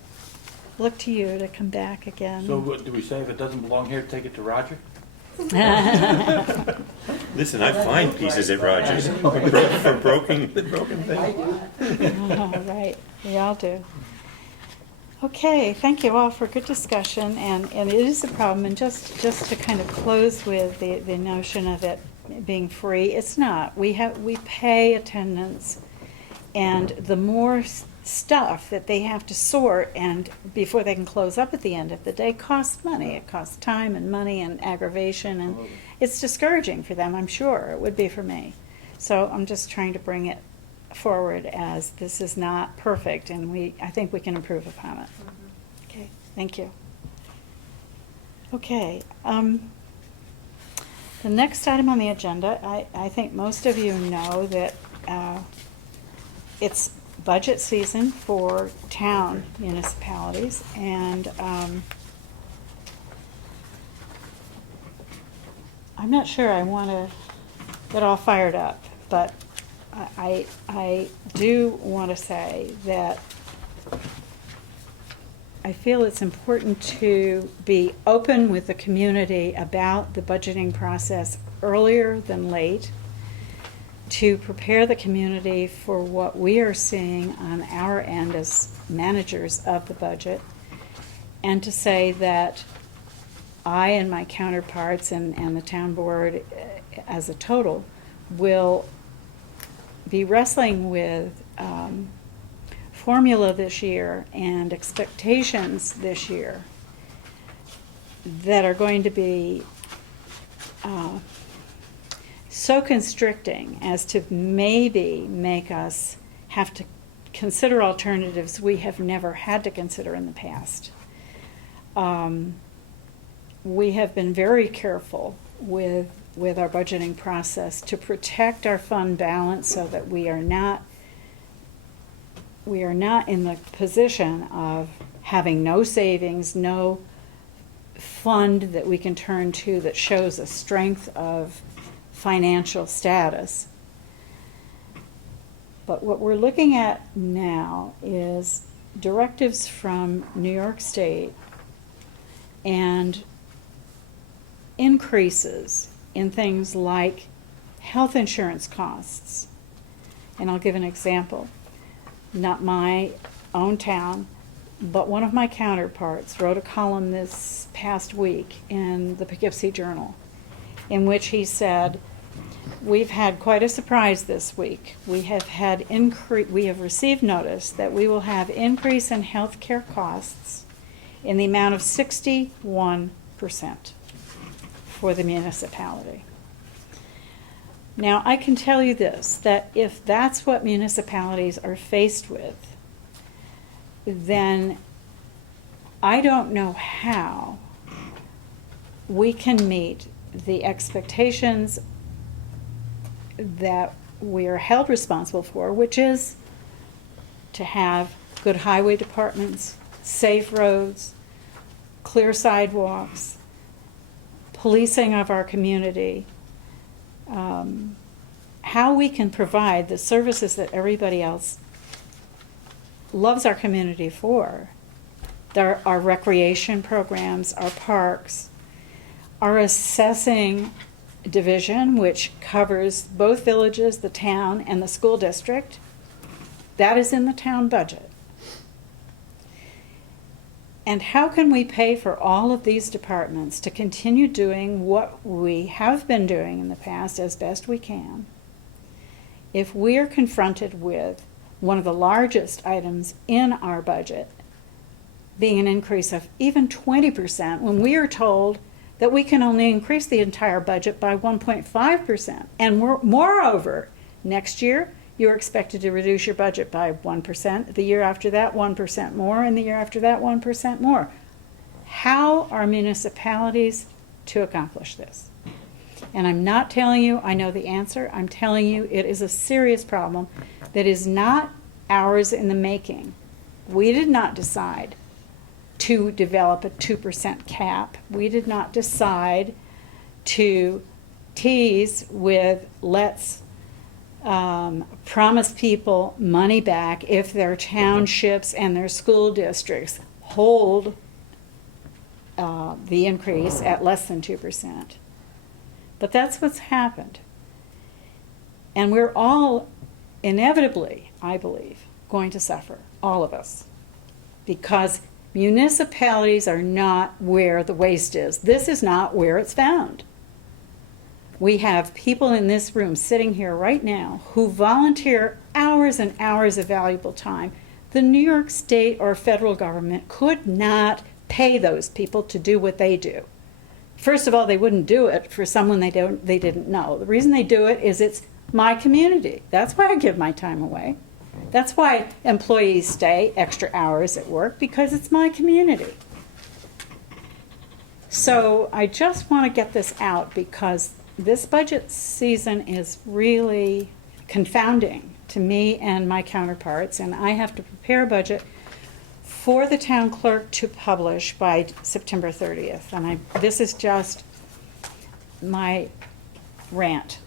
look to you to come back again. So what do we say, if it doesn't belong here, take it to Roger? Listen, I find pieces at Rogers for broken I things. do. All right, we all do. Okay, thank you all for good discussion, and it is a problem, and just to kind of close with the notion of it being free, it's not. We pay attendance, and the more stuff that they have to sort and before they can close up at the end of the day costs money. It costs time and money and aggravation, and it's discouraging for them, I'm sure. It would be for me. So I'm just trying to bring it forward as this is not perfect, and I think we can improve upon it. Okay, thank you. Okay, the next item on the agenda, I think most of you know that it's budget season for town municipalities, and I'm not sure I want to get all fired up, but I do want to say that I feel it's important to be open with the community about the budgeting process earlier than late, to prepare the community for what we are seeing on our end as managers of the budget, and to say that I and my counterparts and the town board as a total will be wrestling with formula this year and expectations this year that are going to be so constricting as to maybe make us have to consider alternatives we have never had to consider in the past. We have been very careful with our budgeting process to protect our fund balance so that we are not in the position of having no savings, no fund that we can turn to that shows a strength of financial status. But what we're looking at now is directives from New York State and increases in things like health insurance costs. And I'll give an example. Not my own town, but one of my counterparts wrote a column this past week in the Poughkeepsie Journal in which he said, we've had quite a surprise this week. We have received notice that we will have increase in health care costs in the amount of 61% for the municipality. Now, I can tell you this, that if that's what municipalities are faced with, then I don't know how we can meet the expectations that we are held responsible for, which is to have good highway departments, safe roads, clear sidewalks, policing of our community, how we can provide the services that everybody else loves our community for. Our recreation programs, our parks, our assessing division, which covers both villages, the town, and the school district. That is in the town budget. And how can we pay for all of these departments to continue doing what we have been doing in the past as best we can if we are confronted with one of the largest items in our budget being an increase of even 20% when we are told that we can only increase the entire budget by 1.5%. And moreover, next year, you're expected to reduce your budget by 1%, the year after that 1% more, and the year after that 1% more. How are municipalities to accomplish this? And I'm not telling you I know the answer. I'm telling you it is a serious problem that is not ours in the making. We did not decide to develop a 2% cap. We did not decide to tease with let's promise people money back if their townships and their school districts hold the increase at less than 2%. But that's what's happened. And we're all inevitably, I believe, going to suffer, all of us, because municipalities are not where the waste is. This is not where it's found. We have people in this room sitting here right now who volunteer hours and hours of valuable time. The New York State or federal government could not pay those people to do what they do. First of all, they wouldn't do it for someone they didn't know. The reason they do it is it's my community. That's why I give my time away. That's why employees stay extra hours at work, because it's my community. So I just want to get this out because this budget season is really confounding to me and my counterparts, and I have to prepare a budget for the town clerk to publish by September 30th. And this is just my rant.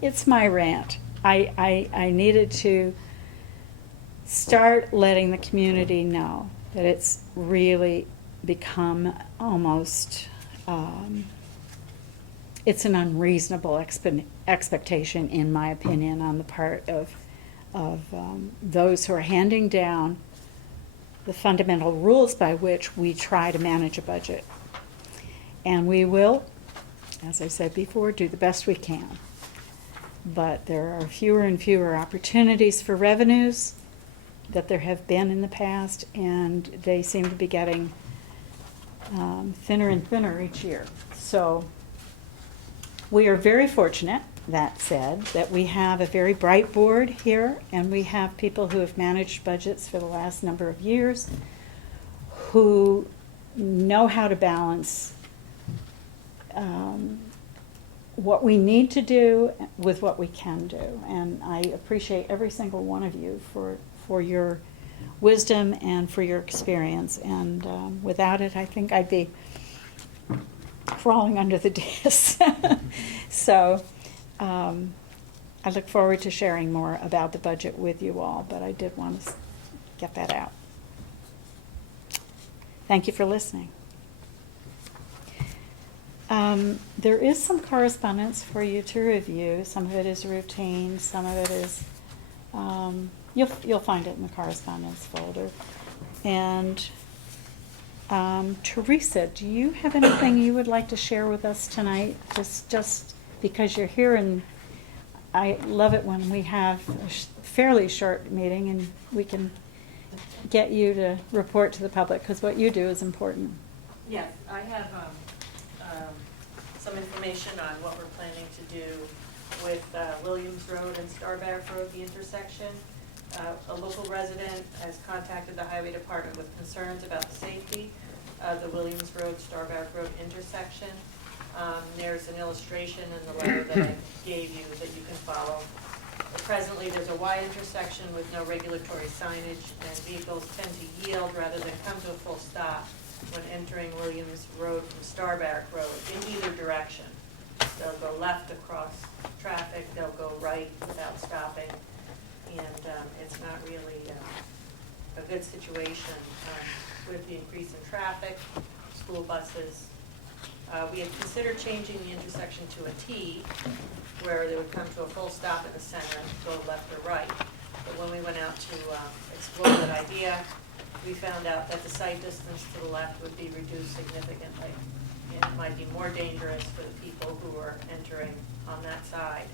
It's my rant. I needed to start letting the community know that it's really become almost, it's an unreasonable expectation, in my opinion, on the part of those who are handing down the fundamental rules by which we try to manage a budget. And we will, as I said before, do the best we can. but there are fewer and fewer opportunities for revenues that there have been in the past, and they seem to be getting thinner and thinner each year. So we are very fortunate, that said, that we have a very bright board here, and we have people who have managed budgets for the last number of years who know how to balance what we need to do with what we can do. And I appreciate every single one of you for your wisdom and for your experience. And without it, I think I'd be crawling under the dais. So I look forward to sharing more about the budget with you all, but I did want to get that out. Thank you for listening. There is some correspondence for you to review. Some of it is routine, some of it is, you'll find it in the correspondence folder. And Teresa, do you have anything you would like to share with us tonight? Just because you're here, and I love it when we have a fairly short meeting and we can get you to report to the public, because what you do is important. Yes, I have some information on what we're planning to do with Williams Road and Starbark Road, the intersection. A local resident has contacted the Highway Department with concerns about the safety of the Williams Road, Starbark Road intersection. There's an illustration in the letter that I gave you that you can follow. Presently, there's a Y intersection with no regulatory signage, and vehicles tend to yield rather than come to a full stop when entering Williams Road from Starbark Road in either direction. They'll go left across traffic, they'll go right without stopping, and it's not really a good situation with the increase in traffic, school buses. We had considered changing the intersection to a T, where they would come to a full stop in the center and go left or right. But when we went out to explore that idea, we found out that the sight distance to the left would be reduced significantly, and it might be more dangerous for the people who are entering on that side.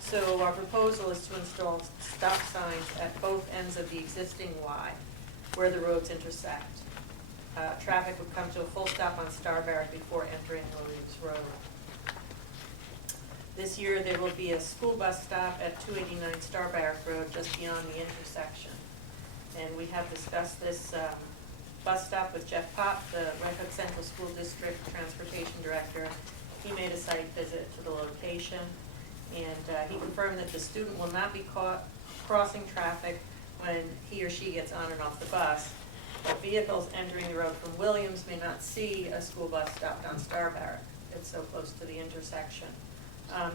So our proposal is to install stop signs at both ends of the existing Y where the roads intersect. Traffic would come to a full stop on Starbark before entering Williams Road. This year there will be a school bus stop at 289 Starbark Road just beyond the intersection. And we have discussed this bus stop with Jeff Pop, the Red Hook Central School District Transportation Director. He made a site visit to the location, and he confirmed that the student will not be crossing traffic when he or she gets on and off the bus. But vehicles entering the road from Williams may not see a school bus stopped on Starbark. It's so close to the intersection.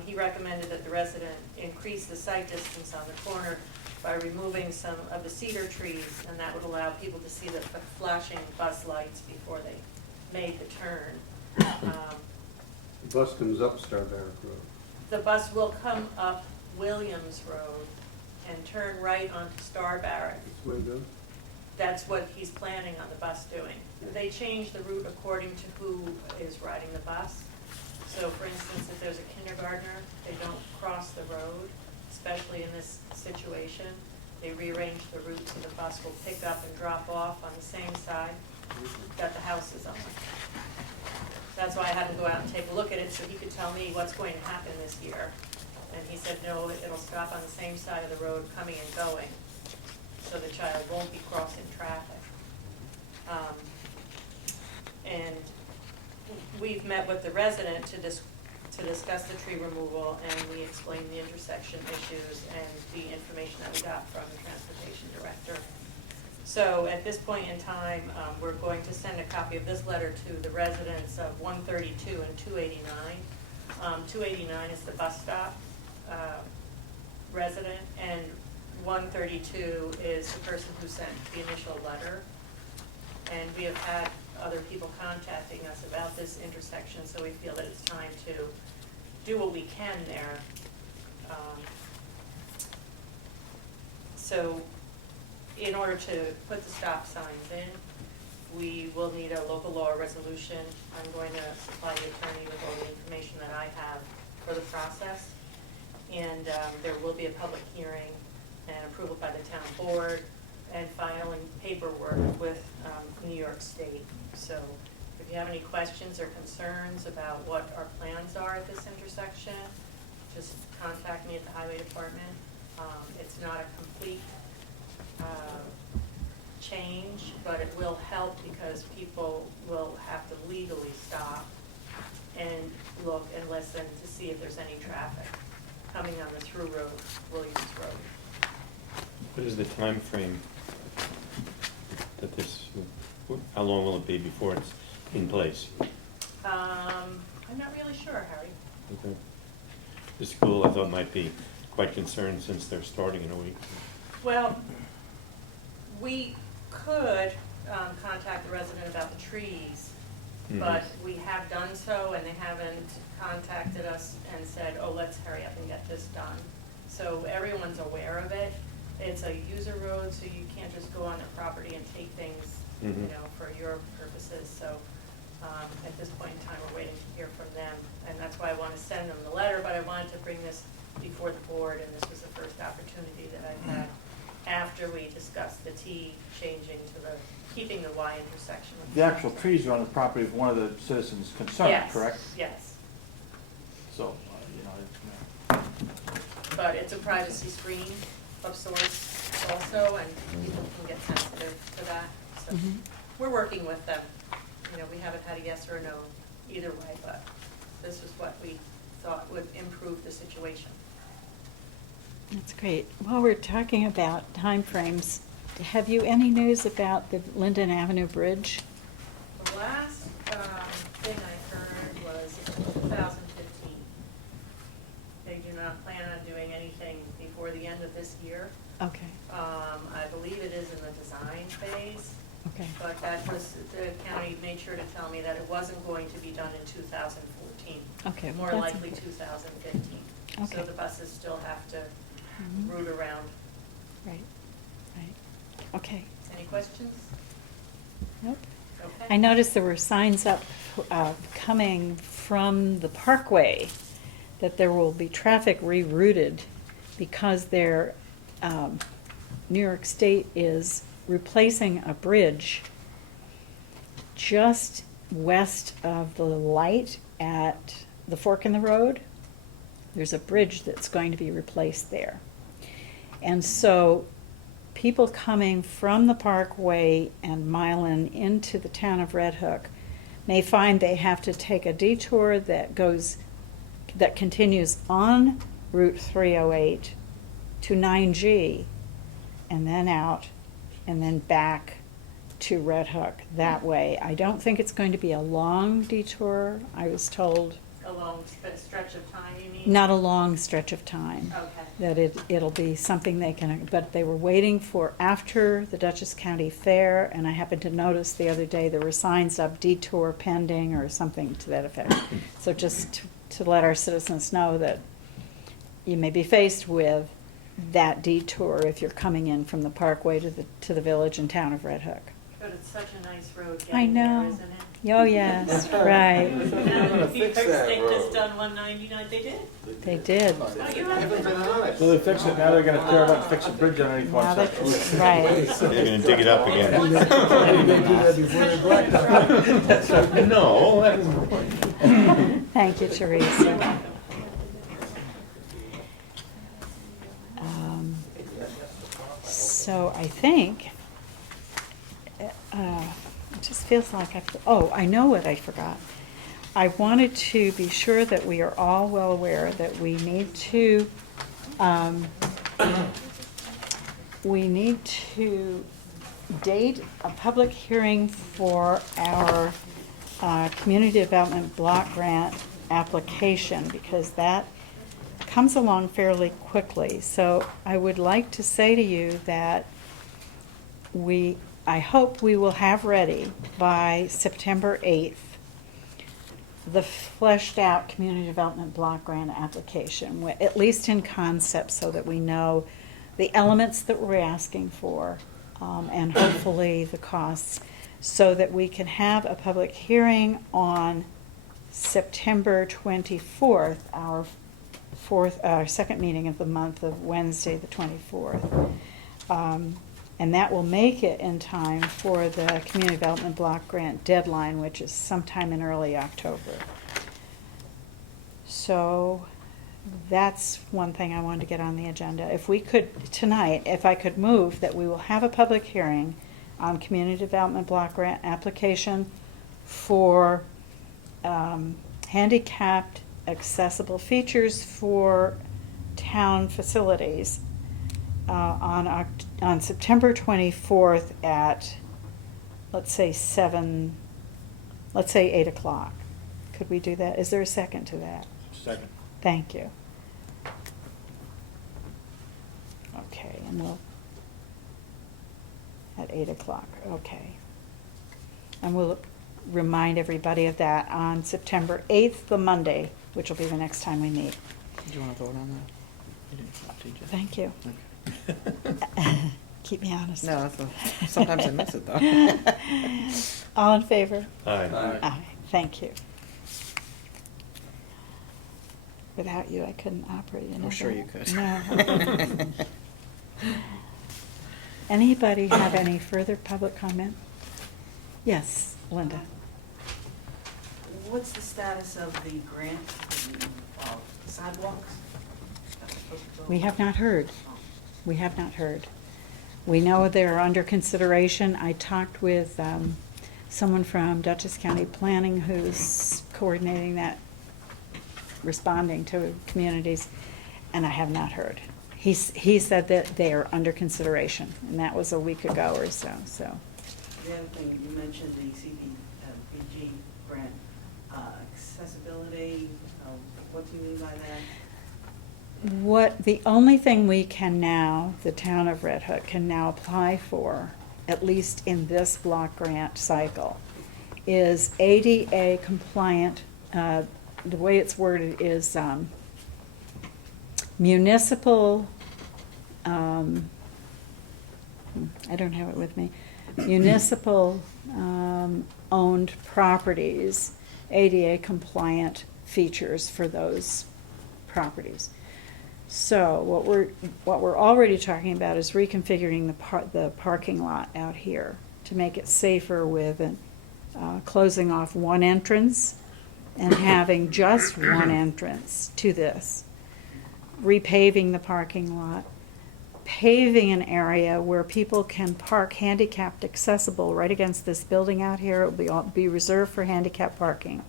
He recommended that the resident increase the sight distance on the corner by removing some of the cedar trees, and that would allow people to see the flashing bus lights before they made the turn. The bus comes up Starbark Road. The bus will come up Williams Road and turn right onto Starbark. That's the way it goes. That's what he's planning on the bus doing. They change the route according to who is riding the bus. So for instance, if there's a kindergartner, they don't cross the road, especially in this situation. They rearrange the route so the bus will pick up and drop off on the same side that the house is on. That's why I had him go out and take a look at it so he could tell me what's going to happen this year. And he said, no, it'll stop on the same side of the road coming and going, so the child won't be crossing traffic. And we've met with the resident to discuss the tree removal, and we explained the intersection issues and the information that we got from the transportation director. So at this point in time, we're going to send a copy of this letter to the residents of 132 and 289. 289 is the bus stop resident, and 132 is the person who sent the initial letter. And we have had other people contacting us about this intersection, so we feel that it's time to do what we can there. So in order to put the stop signs in, we will need a local law resolution. I'm going to supply the attorney with all the information that I have for the process. And there will be a public hearing and approval by the town board and filing paperwork with New York State. So if you have any questions or concerns about what our plans are at this intersection, just contact me at the Highway Department. It's not a complete change, but it will help because people will have to legally stop and look and listen to see if there's any traffic coming on the through road, Williams Road. What is the time frame that this, how long will it be before it's in place? I'm not really sure, Harry. Okay. The school, I thought, might be quite concerned since they're starting in a week. Well, we could contact the resident about the trees, but we have done so, and they haven't contacted us and said, oh, let's hurry up and get this done. So everyone's aware of it. It's a user road, so you can't just go on their property and take things, you know, for your purposes. So at this point in time, we're waiting to hear from them, and that's why I want to send them the letter, but I wanted to bring this before the board, and this was the first opportunity that I've had after we discussed the T changing to the, keeping the Y intersection. The actual trees are on the property of one of the citizens concerned, Yes, correct? yes, So, you know, but it's a privacy screen of sorts also, and people can get sensitive to that. So we're working with them. You know, we haven't had a yes or a no either way, but this is what we thought would improve the situation. That's great. While we're talking about timeframes, have you any news about the Linden Avenue Bridge? The last thing I heard was 2015. They do not plan on doing anything before the end of this year. Okay, I believe it is in the design phase, okay, but that was, the county made sure to tell me that it wasn't going to be done in 2014. okay. More that's likely important. 2015. Okay. So the buses still have to Mhm. route around. Right, right. Okay. Any questions? Nope. Okay. I noticed there were signs up coming from the Parkway that there will be traffic rerouted because New York State is replacing a bridge just west of the light at the fork in the road. There's a bridge that's going to be replaced there. And so people coming from the Parkway and Milan into the town of Red Hook may find they have to take a detour that continues on Route 308 to 9G and then out and then back to Red Hook that way. I don't think it's going to be a long detour, I was told. A long stretch of time, you mean? Not a long stretch of time. Okay. That it'll be something they can, but they were waiting for after the Dutchess County Fair, and I happened to notice the other day there were signs up, detour pending or something to that effect. So just to let our citizens know that you may be faced with that detour if you're coming in from the Parkway to the village and town of Red Hook. But it's such a nice road I getting there, know. isn't it? Oh, yes, right. Now, New York State just done 199, they did? They did. Oh, you haven't been on it. so they fix it, now they're gonna tear it up, fix a bridge underneath Now one that- section. Right. They're gonna dig it up again. No, that isn't the point. Thank you, Teresa. So I think, it just feels like I know what I forgot. I wanted to be sure that we are all well aware that we need to date a public hearing for our community development block grant application, because that comes along fairly quickly. So I would like to say to you that I hope we will have ready by September 8th the fleshed out community development block grant application, at least in concept, so that we know the elements that we're asking for, and hopefully the costs, so that we can have a public hearing on September 24th, our second meeting of the month of Wednesday, the 24th. And that will make it in time for the Community Development Block Grant deadline, which is sometime in early October. So that's one thing I wanted to get on the agenda. If we could, tonight, if I could move that we will have a public hearing on Community Development Block Grant application for handicapped accessible features for town facilities on September 24th at, let's say 8 o'clock. Could we do that? Is there a second to that? Second. Thank you. Okay, and we'll, at 8 o'clock, okay. And we'll remind everybody of that on September 8th, the Monday, which will be the next time we meet. Do you want to vote on that? Thank you. Keep me honest. No, sometimes I miss it though. All in favor? Aye. Aye, thank you. Without you, I couldn't operate. You know I'm sure that? you could. No. Anybody have any further public comment? Yes, Linda. What's the status of the grant sidewalks? We have not heard. We have not heard. We know they're under consideration. I talked with someone from Dutchess County Planning who's coordinating that, responding to communities, and I have not heard. He said that they are under consideration, and that was a week ago or so. So. The other thing, you mentioned the CDBG grant, accessibility, what do you mean by that? The only thing we can now, the town of Red Hook can now apply for, at least in this block grant cycle, is ADA compliant, the way it's worded is municipal, I don't have it with me, municipal owned properties, ADA compliant features for those properties. So what we're already talking about is reconfiguring the parking lot out here to make it safer with closing off one entrance and having just one entrance to this. Repaving the parking lot, paving an area where people can park handicapped accessible right against this building out here. It will be reserved for handicap parking.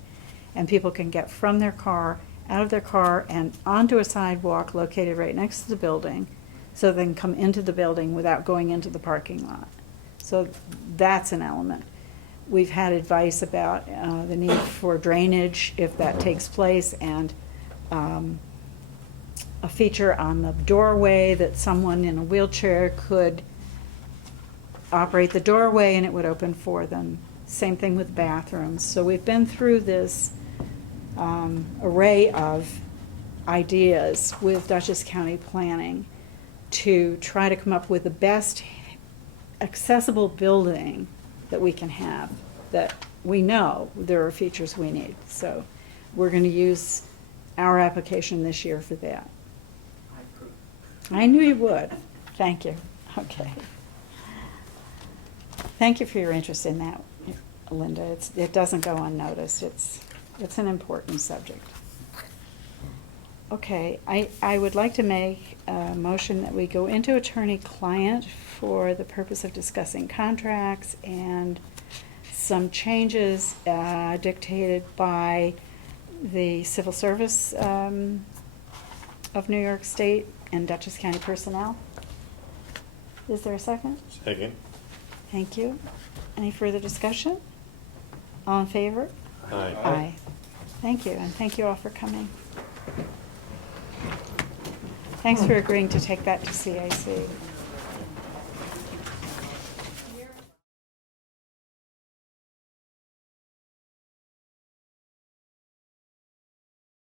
And people can get from their car, out of their car, and onto a sidewalk located right next to the building, so they can come into the building without going into the parking lot. So that's an element. We've had advice about the need for drainage if that takes place, and a feature on the doorway that someone in a wheelchair could operate the doorway and it would open for them. Same thing with bathrooms. So we've been through this array of ideas with Dutchess County Planning to try to come up with the best accessible building that we can have, that we know there are features we need. So we're going to use our application this year for that. I approve. I knew you would. Thank you. Okay. Thank you for your interest in that, Linda. It doesn't go unnoticed. It's an important subject. Okay, I would like to make a motion that we go into attorney-client for the purpose of discussing contracts and some changes dictated by the Civil Service of New York State and Dutchess County personnel. Is there a second? Second. Thank you. Any further discussion? All in favor? Aye. Aye. Thank you, and thank you all for coming. Thanks for agreeing to take that to CAC.